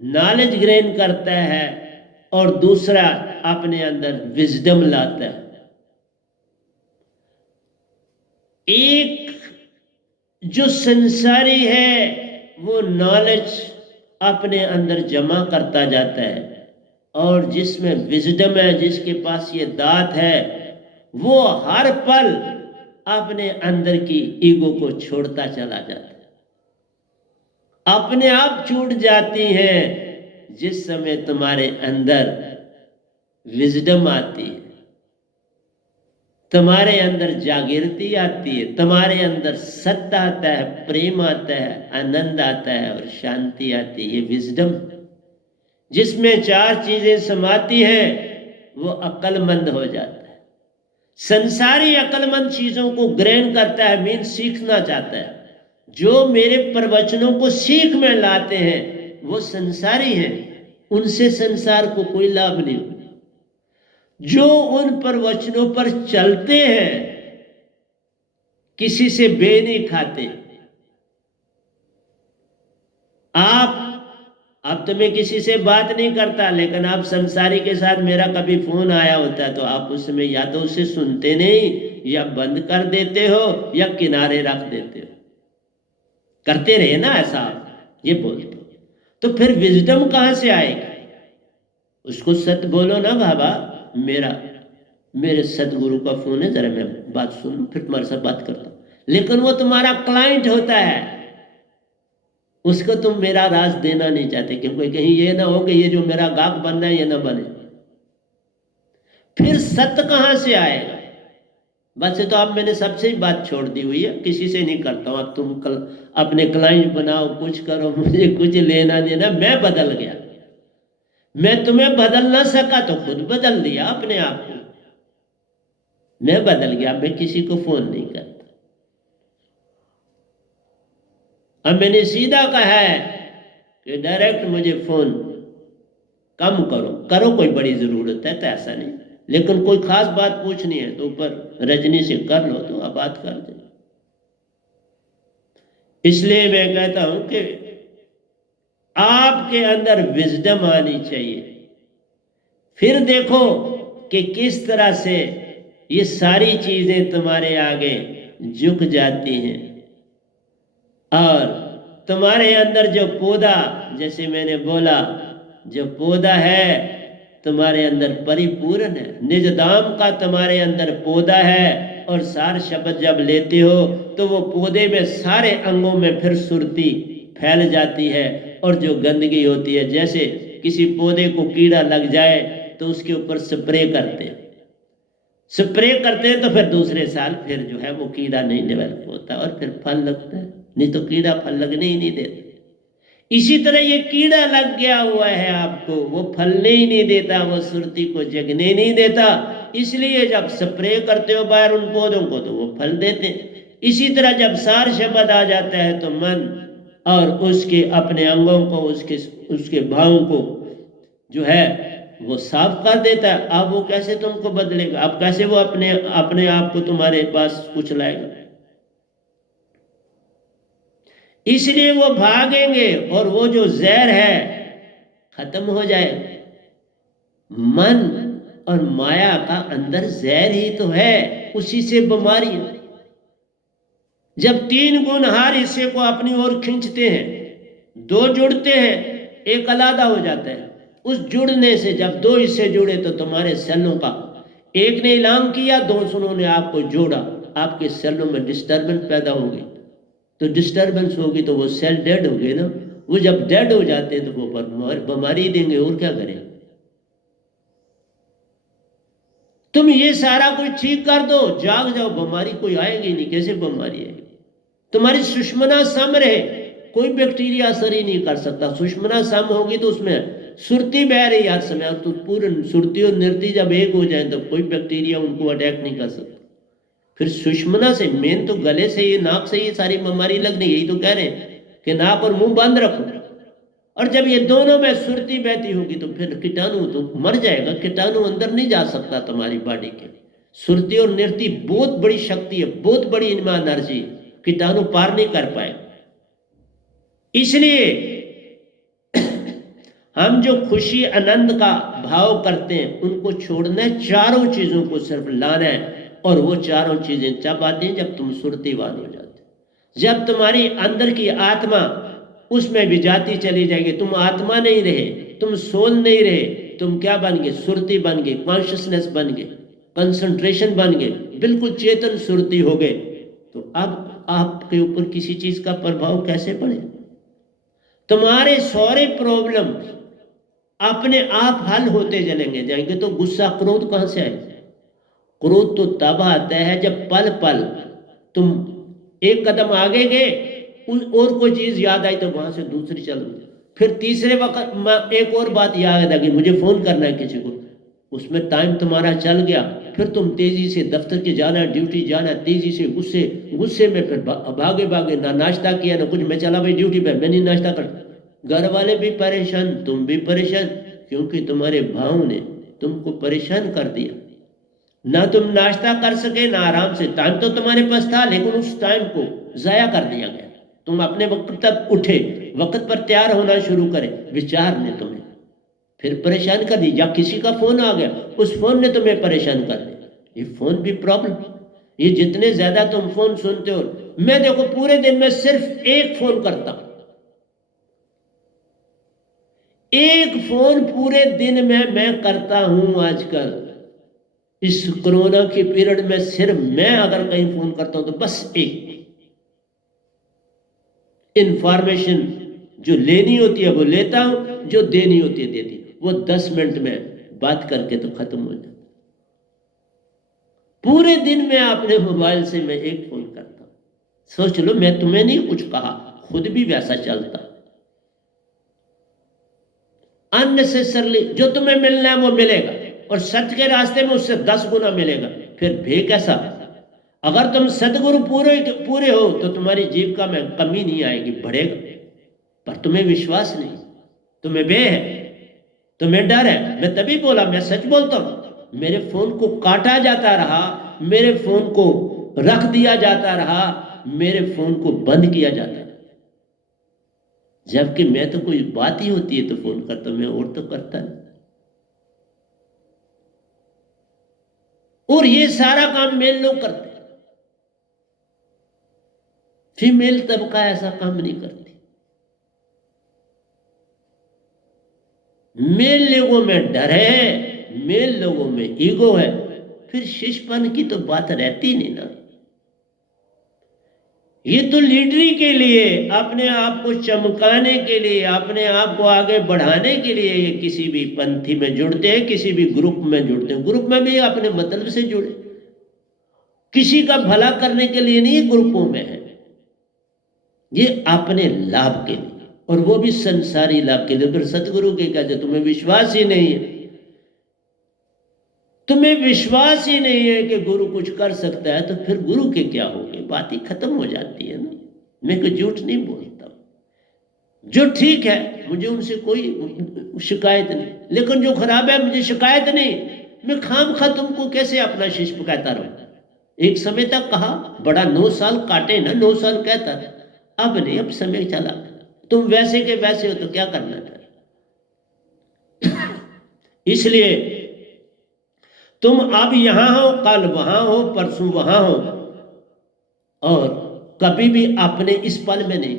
नॉलेज ग्रेन करता है और दूसरा अपने अंदर विजडम लाता है, एक जो संसारी है वो नॉलेज अपने अंदर जमा करता जाता है, और जिसमें विजडम है, जिसके पास ये दात है, वो हर पल अपने अंदर की ईगो को छोड़ता चला जाता है। अपने आप छूट जाती हैं जिस समय तुम्हारे अंदर विजडम आती है, तुम्हारे अंदर जागृति आती है, तुम्हारे अंदर सत्य आता है, प्रेम आता है, आनंद आता है और शांति आती है। ये विजडम जिसमें चार चीजें समाती हैं वो अक्लमंद हो जाता है। संसारी अक्लमंद चीजों को ग्रहण करता है, मीन सीखना चाहता है। जो मेरे प्रवचनों को सीख में लाते हैं वो संसारी हैं, उनसे संसार को कोई लाभ नहीं। जो उन प्रवचनों पर चलते हैं किसी से बे नहीं खाते। आप, अब तो मैं किसी से बात नहीं करता, लेकिन आप संसारी के साथ मेरा कभी फोन आया होता है तो आप उस समय या तो उसे सुनते नहीं, या बंद कर देते हो, या किनारे रख देते हो। करते रहे ना ऐसा, आप ये बोलते। तो फिर विजडम कहां से आएगी? उसको सत्य बोलो ना, बाबा मेरे सतगुरु का फोन है, जरा मैं बात सुन लूं फिर तुम्हारे साथ बात करता हूं। लेकिन वो तुम्हारा क्लाइंट होता है, उसको तुम मेरा राज देना नहीं चाहते, क्योंकि कहीं ये ना हो कि ये जो मेरा गाहक बनना है ये ना बने। फिर सत्य कहां से आएगा? वैसे तो अब मैंने सबसे ही बात छोड़ दी हुई है, किसी से नहीं करता हूं। अब तुम अपने क्लाइंट बनाओ, कुछ करो, मुझे कुछ लेना देना। मैं बदल गया, मैं तुम्हें बदल ना सका तो खुद बदल दिया अपने आप को। मैं बदल गया, मैं किसी को फोन नहीं करता। अब मैंने सीधा कहा है कि डायरेक्ट मुझे फोन कम करो कोई बड़ी जरूरत है तो ऐसा नहीं, लेकिन कोई खास बात पूछनी है तो ऊपर रजनी से कर लो तो आप बात कर दे। इसलिए मैं कहता हूं कि आपके अंदर विजडम आनी चाहिए। फिर देखो कि किस तरह से ये सारी चीजें तुम्हारे आगे झुक जाती हैं, और तुम्हारे अंदर जो पौधा, जैसे मैंने बोला, जो पौधा है तुम्हारे अंदर परिपूर्ण है, निज धाम का तुम्हारे अंदर पौधा है। और सार शब्द जब लेते हो तो वो पौधे में सारे अंगों में फिर सुरती फैल जाती है, और जो गंदगी होती है, जैसे किसी पौधे को कीड़ा लग जाए तो उसके ऊपर स्प्रे करते हैं, तो फिर दूसरे साल फिर जो है वो कीड़ा नहीं डेवलप होता और फिर फल लगता है। नहीं तो कीड़ा फल लगने ही नहीं देता। इसी तरह ये कीड़ा लग गया हुआ है आपको, वो फलने ही नहीं देता, वो सुरती को जगने नहीं देता। इसलिए जब स्प्रे करते हो बाहर उन पौधों को तो वो फल देते हैं। इसी तरह जब सार शब्द आ जाता है तो मन और उसके अपने अंगों को, उसके भावों को जो है वो साफ कर देता है। अब वो कैसे तुमको बदलेगा? अब कैसे वो अपने आप को तुम्हारे पास कुछ लाएगा? इसलिए वो भागेंगे और वो जो जहर है खत्म हो जाएगा। मन और माया का अंदर जहर ही तो है, उसी से बीमारी। जब तीन गुण हर हिस्से को अपनी ओर खींचते हैं, दो जुड़ते हैं, एक अलग हो जाता है। उस जुड़ने से जब दो हिस्से जुड़े तो तुम्हारे सेलों का एक ने ऐलान किया, दूसरों ने आपको जोड़ा, आपके सेलों में डिस्टर्बेंस पैदा होगी। तो डिस्टर्बेंस होगी तो वो सेल डेड हो गए ना। वो जब डेड हो जाते हैं तो वो बीमारी देंगे, और क्या करें। तुम ये सारा कुछ ठीक कर दो, जाग जाओ, बीमारी कोई आएगी नहीं। कैसे बीमारी आएगी? तुम्हारी सुषमना सम रहे, कोई बैक्टीरिया असर ही नहीं कर सकता। सुषमना सम होगी तो उसमें सुरती बह रही हर समय, तो पूरे सुरती और नृति जब एक हो जाए तो कोई बैक्टीरिया उनको अटैक नहीं कर सकता। फिर सुषमना से, मेन तो गले से, ये नाक से ये सारी बीमारी लगनी। यही तो कह रहे हैं कि नाक और मुंह बंद रखो। और जब ये दोनों में सुरती बहती होगी तो फिर कीटाणु तो मर जाएगा। कीटाणु अंदर नहीं जा सकता तुम्हारी बॉडी के। सुरती और नृति बहुत बड़ी शक्ति है, बहुत बड़ी इनमें एनर्जी, कीटाणु पार नहीं कर पाए। इसलिए हम जो खुशी आनंद का भाव करते हैं उनको छोड़ना है, चारों चीजों को सिर्फ लाना है। और वो चारों चीजें जब आती हैं जब तुम सुरतीवान हो जाते, जब तुम्हारी अंदर की आत्मा उसमें भी जाती चली जाएगी। तुम आत्मा नहीं रहे, तुम सोल नहीं रहे, तुम क्या बन गए? सुरती बन गए, कॉन्शियसनेस बन गए, कंसंट्रेशन बन गए, बिल्कुल चेतन सुरती हो गए। तो अब आपके ऊपर किसी चीज का प्रभाव कैसे पड़े? तुम्हारे सारे प्रॉब्लम अपने आप हल होते चलेंगे जाएंगे। तो गुस्सा क्रोध कहां से आए? क्रोध तो तब आता है जब पल पल तुम एक कदम आगे गए, और कोई चीज याद आई तो वहां से दूसरी चल रही, फिर तीसरे वक्त एक और बात याद आ गई, मुझे फोन करना है किसी को, उसमें टाइम तुम्हारा चल गया। फिर तुम तेजी से दफ्तर के जाना, ड्यूटी जाना, तेजी से गुस्से में फिर भागे भागे, ना नाश्ता किया ना कुछ, मैं चला भाई ड्यूटी पे, मैं नहीं नाश्ता कर। घर वाले भी परेशान, तुम भी परेशान, क्योंकि तुम्हारे भाव ने तुमको परेशान कर दिया। ना तुम नाश्ता कर सके ना आराम से, टाइम तो तुम्हारे पास था लेकिन उस टाइम को जाया कर दिया गया। तुम अपने वक्त तक उठे, वक्त पर तैयार होना शुरू करे, विचार ने तुम्हें फिर परेशान कर दी। या किसी का फोन आ गया, उस फोन ने तुम्हें परेशान कर दिया। ये फोन भी प्रॉब्लम। ये जितने ज्यादा तुम फोन सुनते हो, मैं देखो पूरे दिन में सिर्फ एक फोन करता हूं, एक फोन पूरे दिन में मैं करता हूं आजकल। इस कोरोना के पीरियड में सिर्फ मैं अगर कहीं फोन करता हूं तो बस एक इंफॉर्मेशन जो लेनी होती है वो लेता हूं, जो देनी होती है देती, वो 10 मिनट में बात करके तो खत्म हो जाता। पूरे दिन में अपने मोबाइल से मैं एक फोन करता हूं। सोच लो, मैं तुम्हें नहीं कुछ कहा, खुद भी वैसा चलता। अननेसेसरली जो तुम्हें मिलना है वो मिलेगा, और सत्य के रास्ते में उससे 10 गुना मिलेगा। फिर भे कैसा? अगर तुम सदगुरु पूरे हो तो तुम्हारी जीविका में कमी नहीं आएगी, बढ़ेगा। पर तुम्हें विश्वास नहीं, तुम्हें भय है, तुम्हें डर है। मैं तभी बोला, मैं सच बोलता हूं, मेरे फोन को काटा जाता रहा, मेरे फोन को रख दिया जाता रहा, मेरे फोन को बंद किया जाता रहा, जबकि मैं तो कोई बात ही होती है तो फोन करता, मैं और तो करता नहीं। और ये सारा काम मेल लोग करते, फीमेल तबका ऐसा काम नहीं करती। मेल लोगों में डर है, मेल लोगों में ईगो है, फिर शिष्यपन की तो बात रहती नहीं ना। ये तो लीडरी के लिए, अपने आप को चमकाने के लिए, अपने आप को आगे बढ़ाने के लिए ये किसी भी पंथी में जुड़ते हैं, किसी भी ग्रुप में जुड़ते हैं। ग्रुप में भी अपने मतलब से जुड़े, किसी का भला करने के लिए नहीं ग्रुपों में है। ये अपने लाभ के लिए, और वो भी संसारी लाभ के लिए। फिर सतगुरु के कहते तुम्हें विश्वास ही नहीं है, तुम्हें विश्वास ही नहीं है कि गुरु कुछ कर सकता है, तो फिर गुरु के क्या होगे, बात ही खत्म हो जाती है ना। मैं कोई झूठ नहीं बोलता, जो ठीक है मुझे उनसे कोई शिकायत नहीं, लेकिन जो खराब है मुझे शिकायत नहीं। मैं खामखा तुमको कैसे अपना शिष्य कहता रहूं। एक समय तक कहा बड़ा 9 साल काटे ना, 9 साल कहता, अब नहीं, अब समय चला, तुम वैसे के वैसे हो तो क्या करना था। इसलिए तुम अब यहां हो, कल वहां हो, परसों वहां हो, और कभी भी अपने इस पल में नहीं।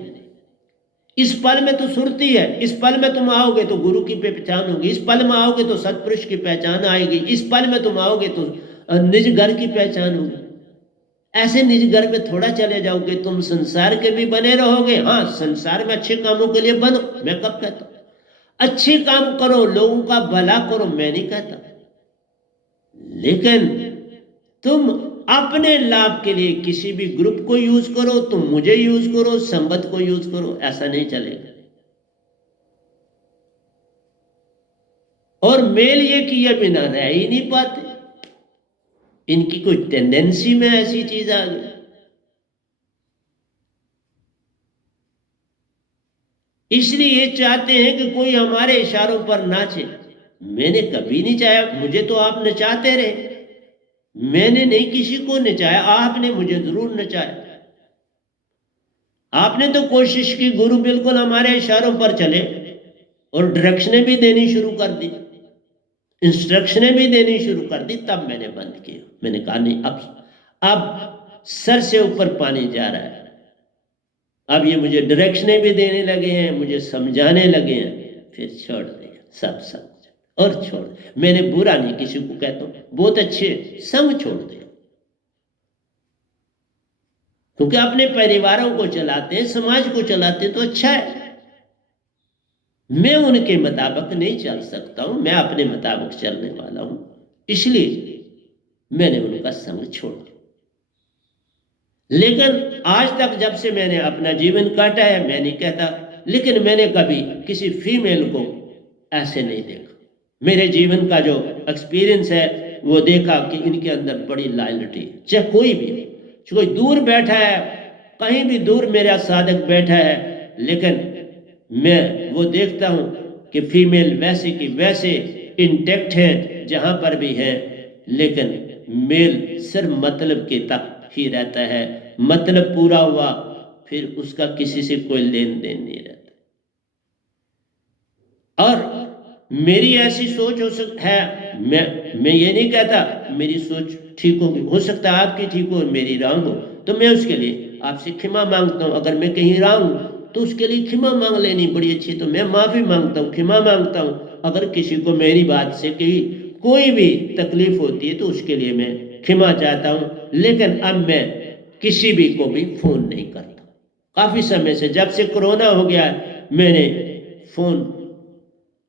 इस पल में तो सुरती है, इस पल में तुम आओगे तो गुरु की पहचान होगी, इस पल में आओगे तो सतपुरुष की पहचान आएगी, इस पल में तुम आओगे तो निज घर की पहचान होगी। ऐसे निज घर में थोड़ा चले जाओगे, तुम संसार के भी बने रहोगे। हाँ, संसार में अच्छे कामों के लिए बनो, मैं कब कहता हूं अच्छे काम करो, लोगों का भला करो, मैं नहीं कहता, लेकिन तुम अपने लाभ के लिए किसी भी ग्रुप को यूज करो, तुम मुझे यूज करो, संगत को यूज करो, ऐसा नहीं चलेगा। और मेल ये किए बिना रह ही नहीं पाते, इनकी कोई टेंडेंसी में ऐसी चीज आ गई। इसलिए ये चाहते हैं कि कोई हमारे इशारों पर नाचे। मैंने कभी नहीं चाहा, मुझे तो आप नचाते रहे, मैंने नहीं किसी को नचाया, आपने मुझे जरूर नचाया। आपने तो कोशिश की गुरु बिल्कुल हमारे इशारों पर चले, और डायरेक्शनें भी देनी शुरू कर दी, इंस्ट्रक्शनें भी देनी शुरू कर दी, तब मैंने बंद किया। मैंने कहा नहीं, अब सर से ऊपर पानी जा रहा है, अब ये मुझे डायरेक्शनें भी देने लगे हैं, मुझे समझाने लगे हैं, फिर छोड़ दिया, सब समझ और छोड़। मैंने बुरा नहीं किसी को कहता हूं, बहुत अच्छे, संग छोड़ दिया, क्योंकि अपने परिवारों को चलाते हैं, समाज को चलाते हैं तो अच्छा है। मैं उनके मुताबिक नहीं चल सकता हूं, मैं अपने मुताबिक चलने वाला हूं, इसलिए मैंने उनका संग छोड़ दिया। लेकिन आज तक जब से मैंने अपना जीवन काटा है, मैं नहीं कहता, लेकिन मैंने कभी किसी फीमेल को ऐसे नहीं देखा। मेरे जीवन का जो एक्सपीरियंस है वो देखा कि इनके अंदर बड़ी लॉयल्टी है, चाहे कोई भी, कोई दूर बैठा है, कहीं भी दूर मेरा साधक बैठा है, लेकिन मैं वो देखता हूं कि फीमेल वैसे की वैसे इंटेक्ट है जहां पर भी है, लेकिन मेल सिर्फ मतलब के तक ही रहता है, मतलब पूरा हुआ फिर उसका किसी से कोई लेन देन नहीं रहता। और मेरी ऐसी सोच है, मैं ये नहीं कहता मेरी सोच ठीक होगी, हो सकता है आपकी ठीक हो, मेरी रॉन्ग हो, तो मैं उसके लिए आपसे क्षमा मांगता हूं। अगर मैं कहीं रॉन्ग हूं तो उसके लिए क्षमा मांग लेनी बड़ी अच्छी, तो मैं माफी मांगता हूं, क्षमा मांगता हूं। अगर किसी को मेरी बात से कोई भी तकलीफ होती है तो उसके लिए मैं क्षमा चाहता हूं। लेकिन अब मैं किसी भी को भी फोन नहीं करता, काफी समय से, जब से कोरोना हो गया मैंने फोन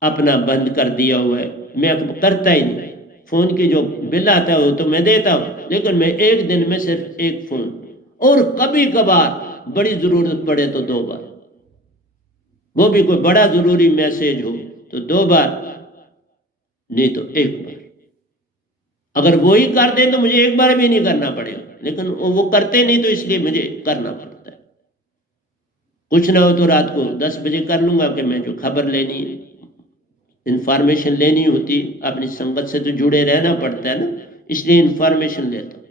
अपना बंद कर दिया हुआ है, मैं अब करता ही नहीं। फोन की जो बिल आता है वो तो मैं देता हूं, लेकिन मैं एक दिन में सिर्फ एक फोन, और कभी कभार बड़ी जरूरत पड़े तो 2 बार, वो भी कोई बड़ा जरूरी मैसेज हो तो 2 बार, नहीं तो 1 बार। अगर वो ही कर दे तो मुझे 1 बार भी नहीं करना पड़ेगा, लेकिन वो करते नहीं तो इसलिए मुझे करना पड़ता है। कुछ ना हो तो रात को 10 बजे कर लूंगा कि मैं जो खबर लेनी है, इंफॉर्मेशन लेनी होती, अपनी संगत से तो जुड़े रहना पड़ता है ना, इसलिए इंफॉर्मेशन लेता हूं,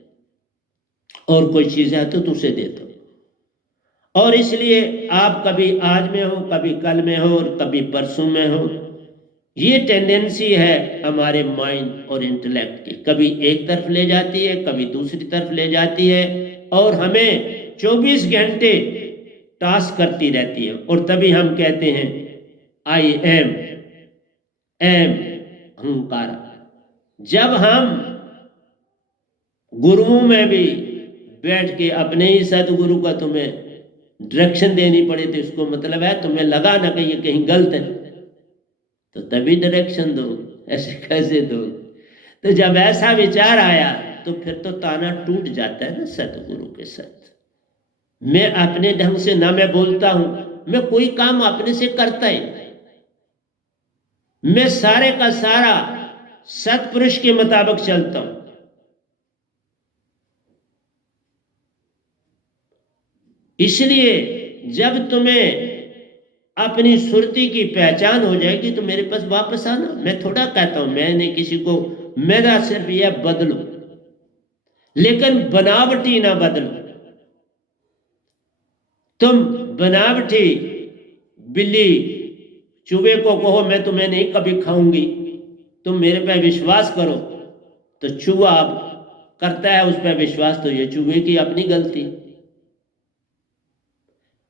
और कोई चीज है तो उसे देता हूं। और इसलिए आप कभी आज में हो, कभी कल में हो, और कभी परसों में हो। ये टेंडेंसी है हमारे माइंड और इंटेलेक्ट की, कभी एक तरफ ले जाती है, कभी दूसरी तरफ ले जाती है, और हमें 24 घंटे टास्क करती रहती है। और तभी हम कहते हैं आई एम अहंकार। जब हम गुरुओं में भी बैठ के अपने ही सदगुरु का तुम्हें डायरेक्शन देनी पड़े, तो इसको मतलब है तुम्हें लगा ना कि ये कहीं गलत है, तो तभी डायरेक्शन दो, ऐसे कैसे दो। तो जब ऐसा विचार आया तो फिर तो ताना टूट जाता है ना सतगुरु के साथ। मैं अपने ढंग से ना मैं बोलता हूं, मैं कोई काम अपने से करता ही, मैं सारे का सारा सत्पुरुष के मुताबिक चलता हूं। इसलिए जब तुम्हें अपनी सुरती की पहचान हो जाएगी तो मेरे पास वापस आना। मैं थोड़ा कहता हूं, मैंने किसी को, मेरा सिर्फ यह बदलो, लेकिन बनावटी ना बदलो। तुम बनावटी बिल्ली चूहे को कहो मैं तुम्हें नहीं कभी खाऊंगी, तुम मेरे पे विश्वास करो, तो चूहा अब करता है उस पर विश्वास, तो ये चूहे की अपनी गलती।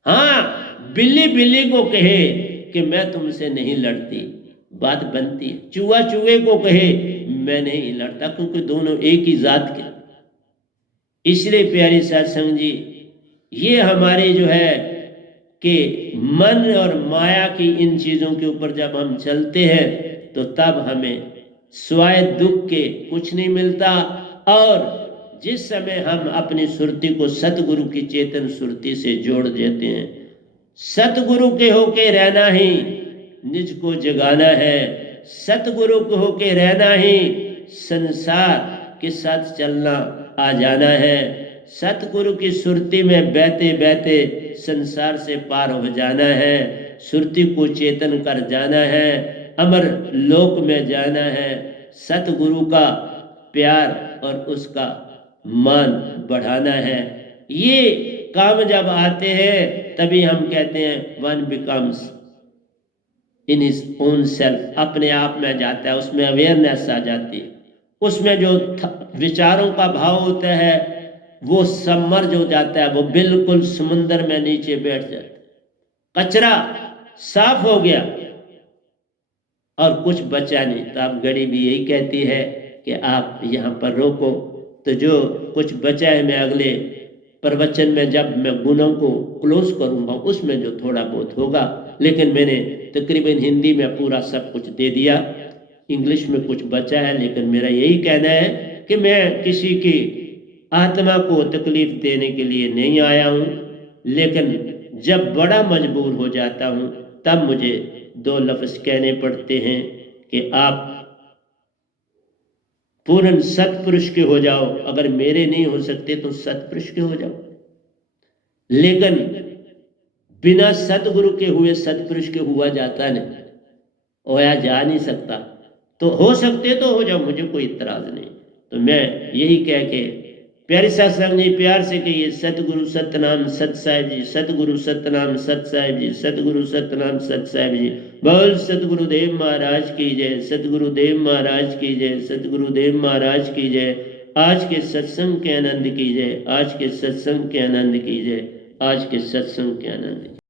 हाँ, बिल्ली बिल्ली को कहे कि मैं तुमसे नहीं लड़ती, बात बनती है। चूहा चूहे को कहे मैं नहीं लड़ता, क्योंकि दोनों एक ही जात के। इसलिए प्यारी सत्संग जी, ये हमारे जो है कि मन और माया की इन चीजों के ऊपर जब हम चलते हैं तो तब हमें स्वाय दुख के कुछ नहीं मिलता। और जिस समय हम अपनी सुरती को सतगुरु की चेतन सुरती से जोड़ देते हैं, सतगुरु के होके रहना ही निज को जगाना है, सतगुरु के होके रहना ही संसार के साथ चलना आ जाना है, सतगुरु की सुरती में बहते बहते संसार से पार हो जाना है, सुरती को चेतन कर जाना है, अमर लोक में जाना है, सतगुरु का प्यार और उसका मान बढ़ाना है। ये काम जब आते हैं तभी हम कहते हैं one becomes in his own self, अपने आप में जाता है, उसमें अवेयरनेस आ जाती है, उसमें जो विचारों का भाव होता है वो सबमर्ज हो जाता है, वो बिल्कुल समुंदर में नीचे बैठ जाता है, कचरा साफ हो गया और कुछ बचा नहीं। तो अब घड़ी भी यही कहती है कि आप यहाँ पर रोको, तो जो कुछ बचा है मैं अगले प्रवचन में जब मैं गुणों को क्लोज करूंगा उसमें जो थोड़ा बहुत होगा, लेकिन मैंने तकरीबन हिंदी में पूरा सब कुछ दे दिया, इंग्लिश में कुछ बचा है। लेकिन मेरा यही कहना है कि मैं किसी की आत्मा को तकलीफ देने के लिए नहीं आया हूँ, लेकिन जब बड़ा मजबूर हो जाता हूँ तब मुझे दो लफ्ज कहने पड़ते हैं कि आप पूर्ण सत्पुरुष के हो जाओ, अगर मेरे नहीं हो सकते तो सत्पुरुष के हो जाओ, लेकिन बिना सतगुरु के हुए सत्पुरुष के हुआ जाता नहीं, होया जा नहीं सकता। तो हो सकते तो हो जाओ, मुझे कोई इतराज नहीं। तो मैं यही कह के प्यारे सत्संग जी प्यार से कहिए सतगुरु सतनाम सत साहिब जी, सतगुरु सतनाम सत साहिब जी, सतगुरु सतनाम सत साहिब जी। बोल सतगुरुदेव महाराज की जय, सतगुरुदेव महाराज की जय, सतगुरुदेव महाराज की जय। आज के सत्संग के आनंद की जय, आज के सत्संग के आनंद की जय, आज के सत्संग के आनंद की जय।